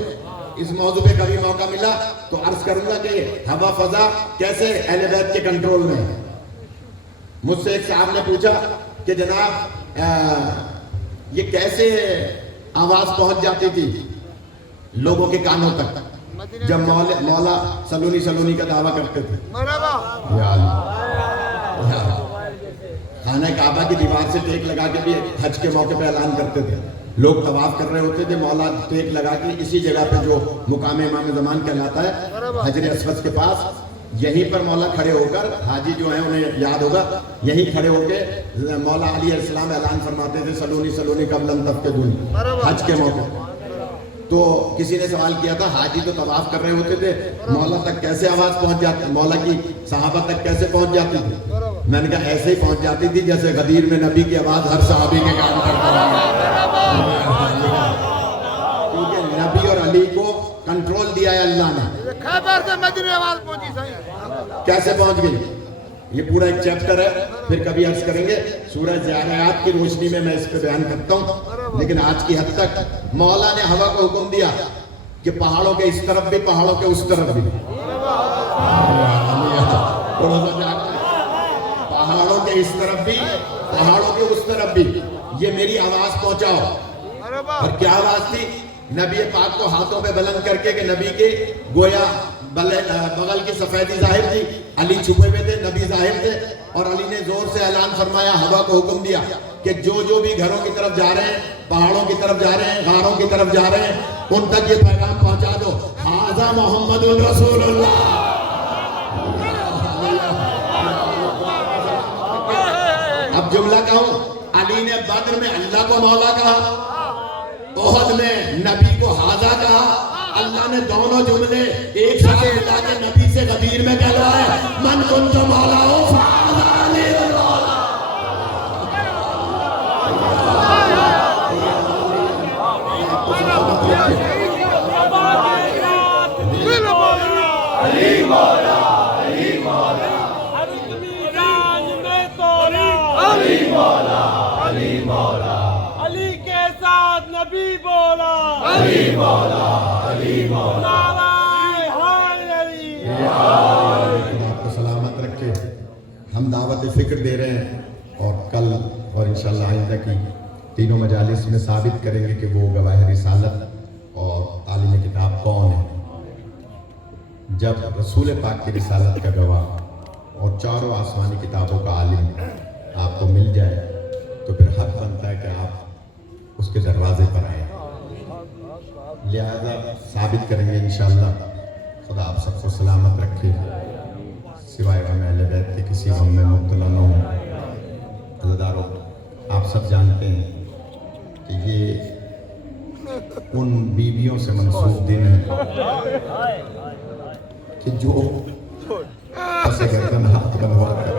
اس موضوع پہ کبھی موقع ملا تو عرض کروں گا کہ ہوا فضا کیسے اہل بیت کے کنٹرول میں ہے. مجھ سے ایک صاحب نے پوچھا کہ جناب یہ کیسے آواز پہنچ جاتی تھی لوگوں کے کانوں تک جب مولا سلونی کا دعویٰ کرتے تھے. خانہ کعبہ کی دیوار سے ٹیک لگا کے بھی حج کے موقع پہ اعلان کرتے تھے. لوگ طواف کر رہے ہوتے تھے، مولا ٹیک لگا کے اسی جگہ پہ جو مقام امام زمان کہلاتا ہے حجر اسود کے پاس، یہیں پر مولا کھڑے ہو کر، حاجی جو ہیں انہیں یاد ہوگا، یہیں کھڑے ہو کے مولا علی علیہ السلام اعلان فرماتے تھے سلونی قبل تفتدونی حج کے موقع. تو کسی نے سوال کیا تھا حاجی تو طواف کر رہے ہوتے تھے، مولا تک کیسے آواز پہنچ جاتی، مولا کی صحابہ تک کیسے پہنچ جاتی تھی؟ میں نے کہا ایسے ہی پہنچ جاتی تھی جیسے غدیر میں نبی کی آواز ہر صحابی کے کام کرتا ہے. کیونکہ نبی اور علی کو کنٹرول دیا ہے اللہ نے. خیبر سے مدنی آواز پہنچی صحیح. کیسے پہنچ گئی یہ پورا ایک چیپٹر ہے، پھر کبھی عرض کریں گے. سورہ زاریات کی روشنی میں اس پہ بیان کرتا ہوں، لیکن آج کی حد تک مولا نے ہوا کو حکم دیا کہ پہاڑوں کے اس طرف بھی، پہاڑوں کے اس طرف بھی، پہاڑوں کے اس طرف بھی، پہاڑوں کے اس طرف بھی یہ میری آواز پہنچاؤ. اور کیا آواز تھی؟ نبی پاک کو ہاتھوں پہ بلند کر کے کہ نبی کے گویا بغل کی سفیدی ظاہر تھی، علی چھپے ہوئے تھے، نبی ظاہر تھے. اور علی نے زور سے اعلان فرمایا، ہوا کو حکم دیا کہ جو بھی گھروں کی طرف جا رہے ہیں، پہاڑوں کی طرف جا رہے ہیں، غاروں کی طرف جا رہے ہیں، ان تک یہ پیغام پہنچا دو، ھذا محمد رسول اللہ. اب جملہ کہوں، علی نے بدر میں اللہ کو مولا کہا، احد میں نبی کو ھذا کہا. اللہ نے دونوں جملے ایک ساتھ ملا کے نبی سے غدیر میں کہلوائے، من کنت مولاہو فھذا علی المولا. علی مولا، علی مولا، علی مولا، علی مولا، علی کے ساتھ نبی بولا، علی مولا، علی مولا، نعرہ حیدری، خدا آپ کو سلامت رکھے. ہم دعوت فکر دے رہے ہیں اور کل اور انشاءاللہ آئندہ کی تینوں مجالس میں ثابت کریں گے کہ وہ گواہ رسالت اور عالم کتاب کون ہے. جب رسول پاک کی رسالت کا گواہ اور چاروں آسمانی کتابوں کا عالم آپ کو مل جائے تو پھر حق بنتا ہے کہ آپ اس کے دروازے پر آئیں. لہذا ثابت کریں گے انشاءاللہ. خدا آپ سب کو سلامت رکھے، سوائے غم اہل بیت کے کسی غم میں مبتلا نہ ہوں. عزیزارو، آپ سب جانتے ہیں کہ یہ ان بیویوں سے منسوب دن ہے کہ جو ایسے گردن ہاتھ بنوا کر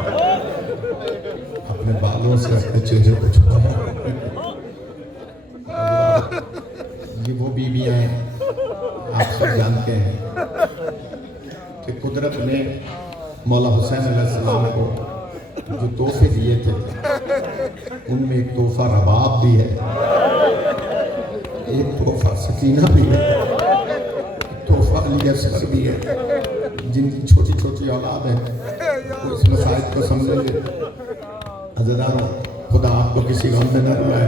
اپنے بالوں سے اپنے چہرے کو چھپایا. یہ وہ بیویاں ہیں آپ سب جانتے ہیں کہ قدرت نے مولا حسین علیہ السلام کو جو تحفے دیے تھے ان میں ایک تحفہ رباب بھی ہے، ایک تحفہ سکینہ بھی ہے، ایک تحفہ علی اصغر بھی ہے. جن کی چھوٹی چھوٹی اولاد ہے وہ اس مسائل کو سمجھیں گے. عزیزانو، خدا آپ کو کسی غم میں نہ رلائے.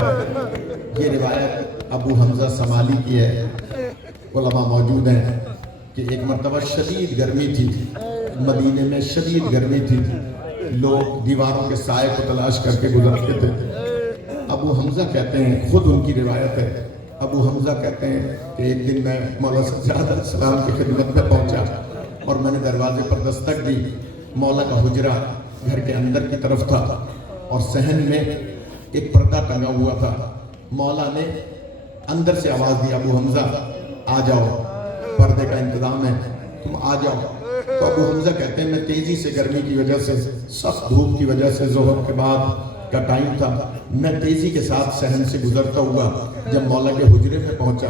یہ روایت ابو حمزہ سمالی کی ہے. علماء موجود ہیں کہ ایک مرتبہ شدید گرمی تھی، مدینے میں شدید گرمی تھی، لوگ دیواروں کے سائے کو تلاش کر کے گزرتے تھے. ابو حمزہ کہتے ہیں، خود ان کی روایت ہے، ابو حمزہ کہتے ہیں کہ ایک دن میں مولا سجاد علیہ السلام کی خدمت میں پہنچا اور میں نے دروازے پر دستک دی. مولا کا حجرہ گھر کے اندر کی طرف تھا اور صحن میں ایک پردہ ٹنگا ہوا تھا. مولا نے اندر سے آواز دی، ابو حمزہ آ جاؤ، پردے کا انتظام ہے، تم آ جاؤ. تو ابو حمزہ کہتے ہیں میں تیزی سے گرمی کی وجہ سے، سخت دھوپ کی وجہ سے، ظہر کے بعد کا ٹائم تھا، میں تیزی کے ساتھ صحن سے گزرتا ہوا جب مولا کے حجرے میں پہنچا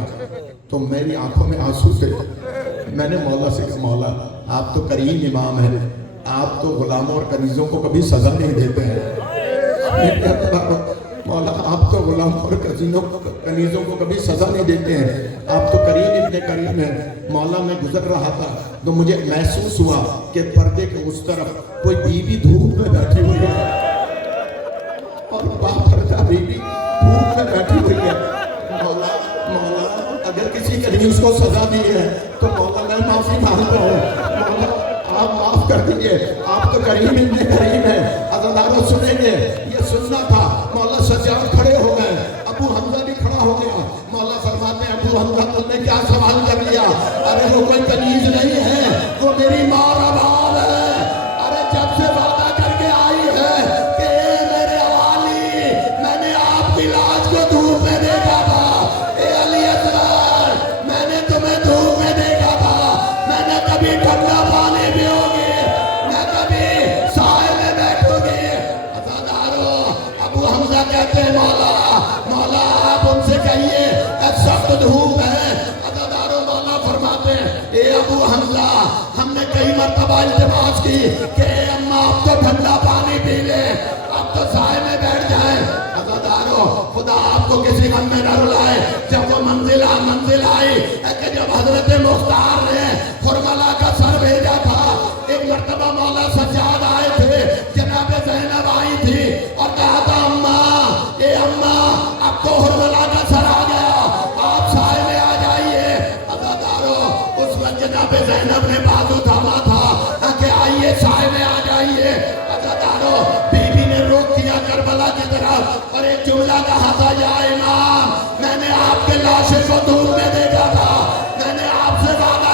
تو میری آنکھوں میں آنسو تھے. میں نے مولا سے کہا، مولا آپ تو کریم امام ہیں، آپ تو غلاموں اور کنیزوں کو کبھی سزا نہیں دیتے ہیں. مولا آپ تو غلاموں اور کنیزوں کو کبھی سزا نہیں دیتے ہیں، آپ تو کریم ابن کریم ہیں. مولا میں گزر رہا تھا تو مجھے محسوس ہوا کہ پردے کے اس طرف کوئی بیوی دھوپ میں بیٹھی ہوئی ہے اور باپردہ بیوی دھوپ میں بیٹھی ہوئی ہے. مولا اگر کسی کنیز کو سزا دی ہے تو مولا میں معافی مانگتا ہوں، مولا آپ معاف کر دیجئے، آپ تو کریم ابن کریم ہیں. عزیزانو سنیں گے، یہ سننا تھا. مولا سجاد کھڑے ہو گئے، ابو حمزہ بھی کھڑا ہو گیا. مولا فرماتے ہیں، ابو حمزہ تم نے کیا سوال کر لیا؟ ارے وہ کوئی کنیز نہیں ہے، وہ میری ماں رباب ہے. ارے جب سے وعدہ کر کے آئی ہے کہ اے میرے والی، میں نے آپ کی لاش کو دھوپ میں دیکھا تھا. اے علی اصغر، میں نے تمہیں دھوپ میں دیکھا تھا. میں نے کبھی ٹھنڈا پانی پیو گی، میں کبھی سائے میں بیٹھوں گی. عزیزانو، ابو حمزہ کہتے ہیں، مولا آپ ان سے کہیے سخت دھوپ ہے. عزیزانو، مولا فرماتے ہیں، اے ابو حمزہ، ہم نے کئی مرتبہ التماس کی کہ اے اماں اب تو ٹھنڈا پانی پی لے، اب تو سائے میں بیٹھ جائیں. عزیزانو، خدا آپ کو کسی غم میں نہ رلائے. جب وہ منزل آئی کہ جب حضرت مختار نے خرملا کا سر بھیجا تھا، ایک مرتبہ مولا سجاد آئے تھے، جناب زینب آئی تھی اور کہا تھا، اماں، اے اماں، اب تو خرملا کا سر آ گیا، آپ سائے میں آ جائیے. عزیزانو، اس وقت جناب زینب نے بازو تھاما تھا کہ آئیے سائے میں آ جائیے. عزیزانو، بیوی نے روک دیا کربلا کی طرف اور ایک جملہ کہا تھا، یا امام، میں نے آپ کے لاشے کو دھوپ میں دیکھا تھا، میں نے آپ سے وعدہ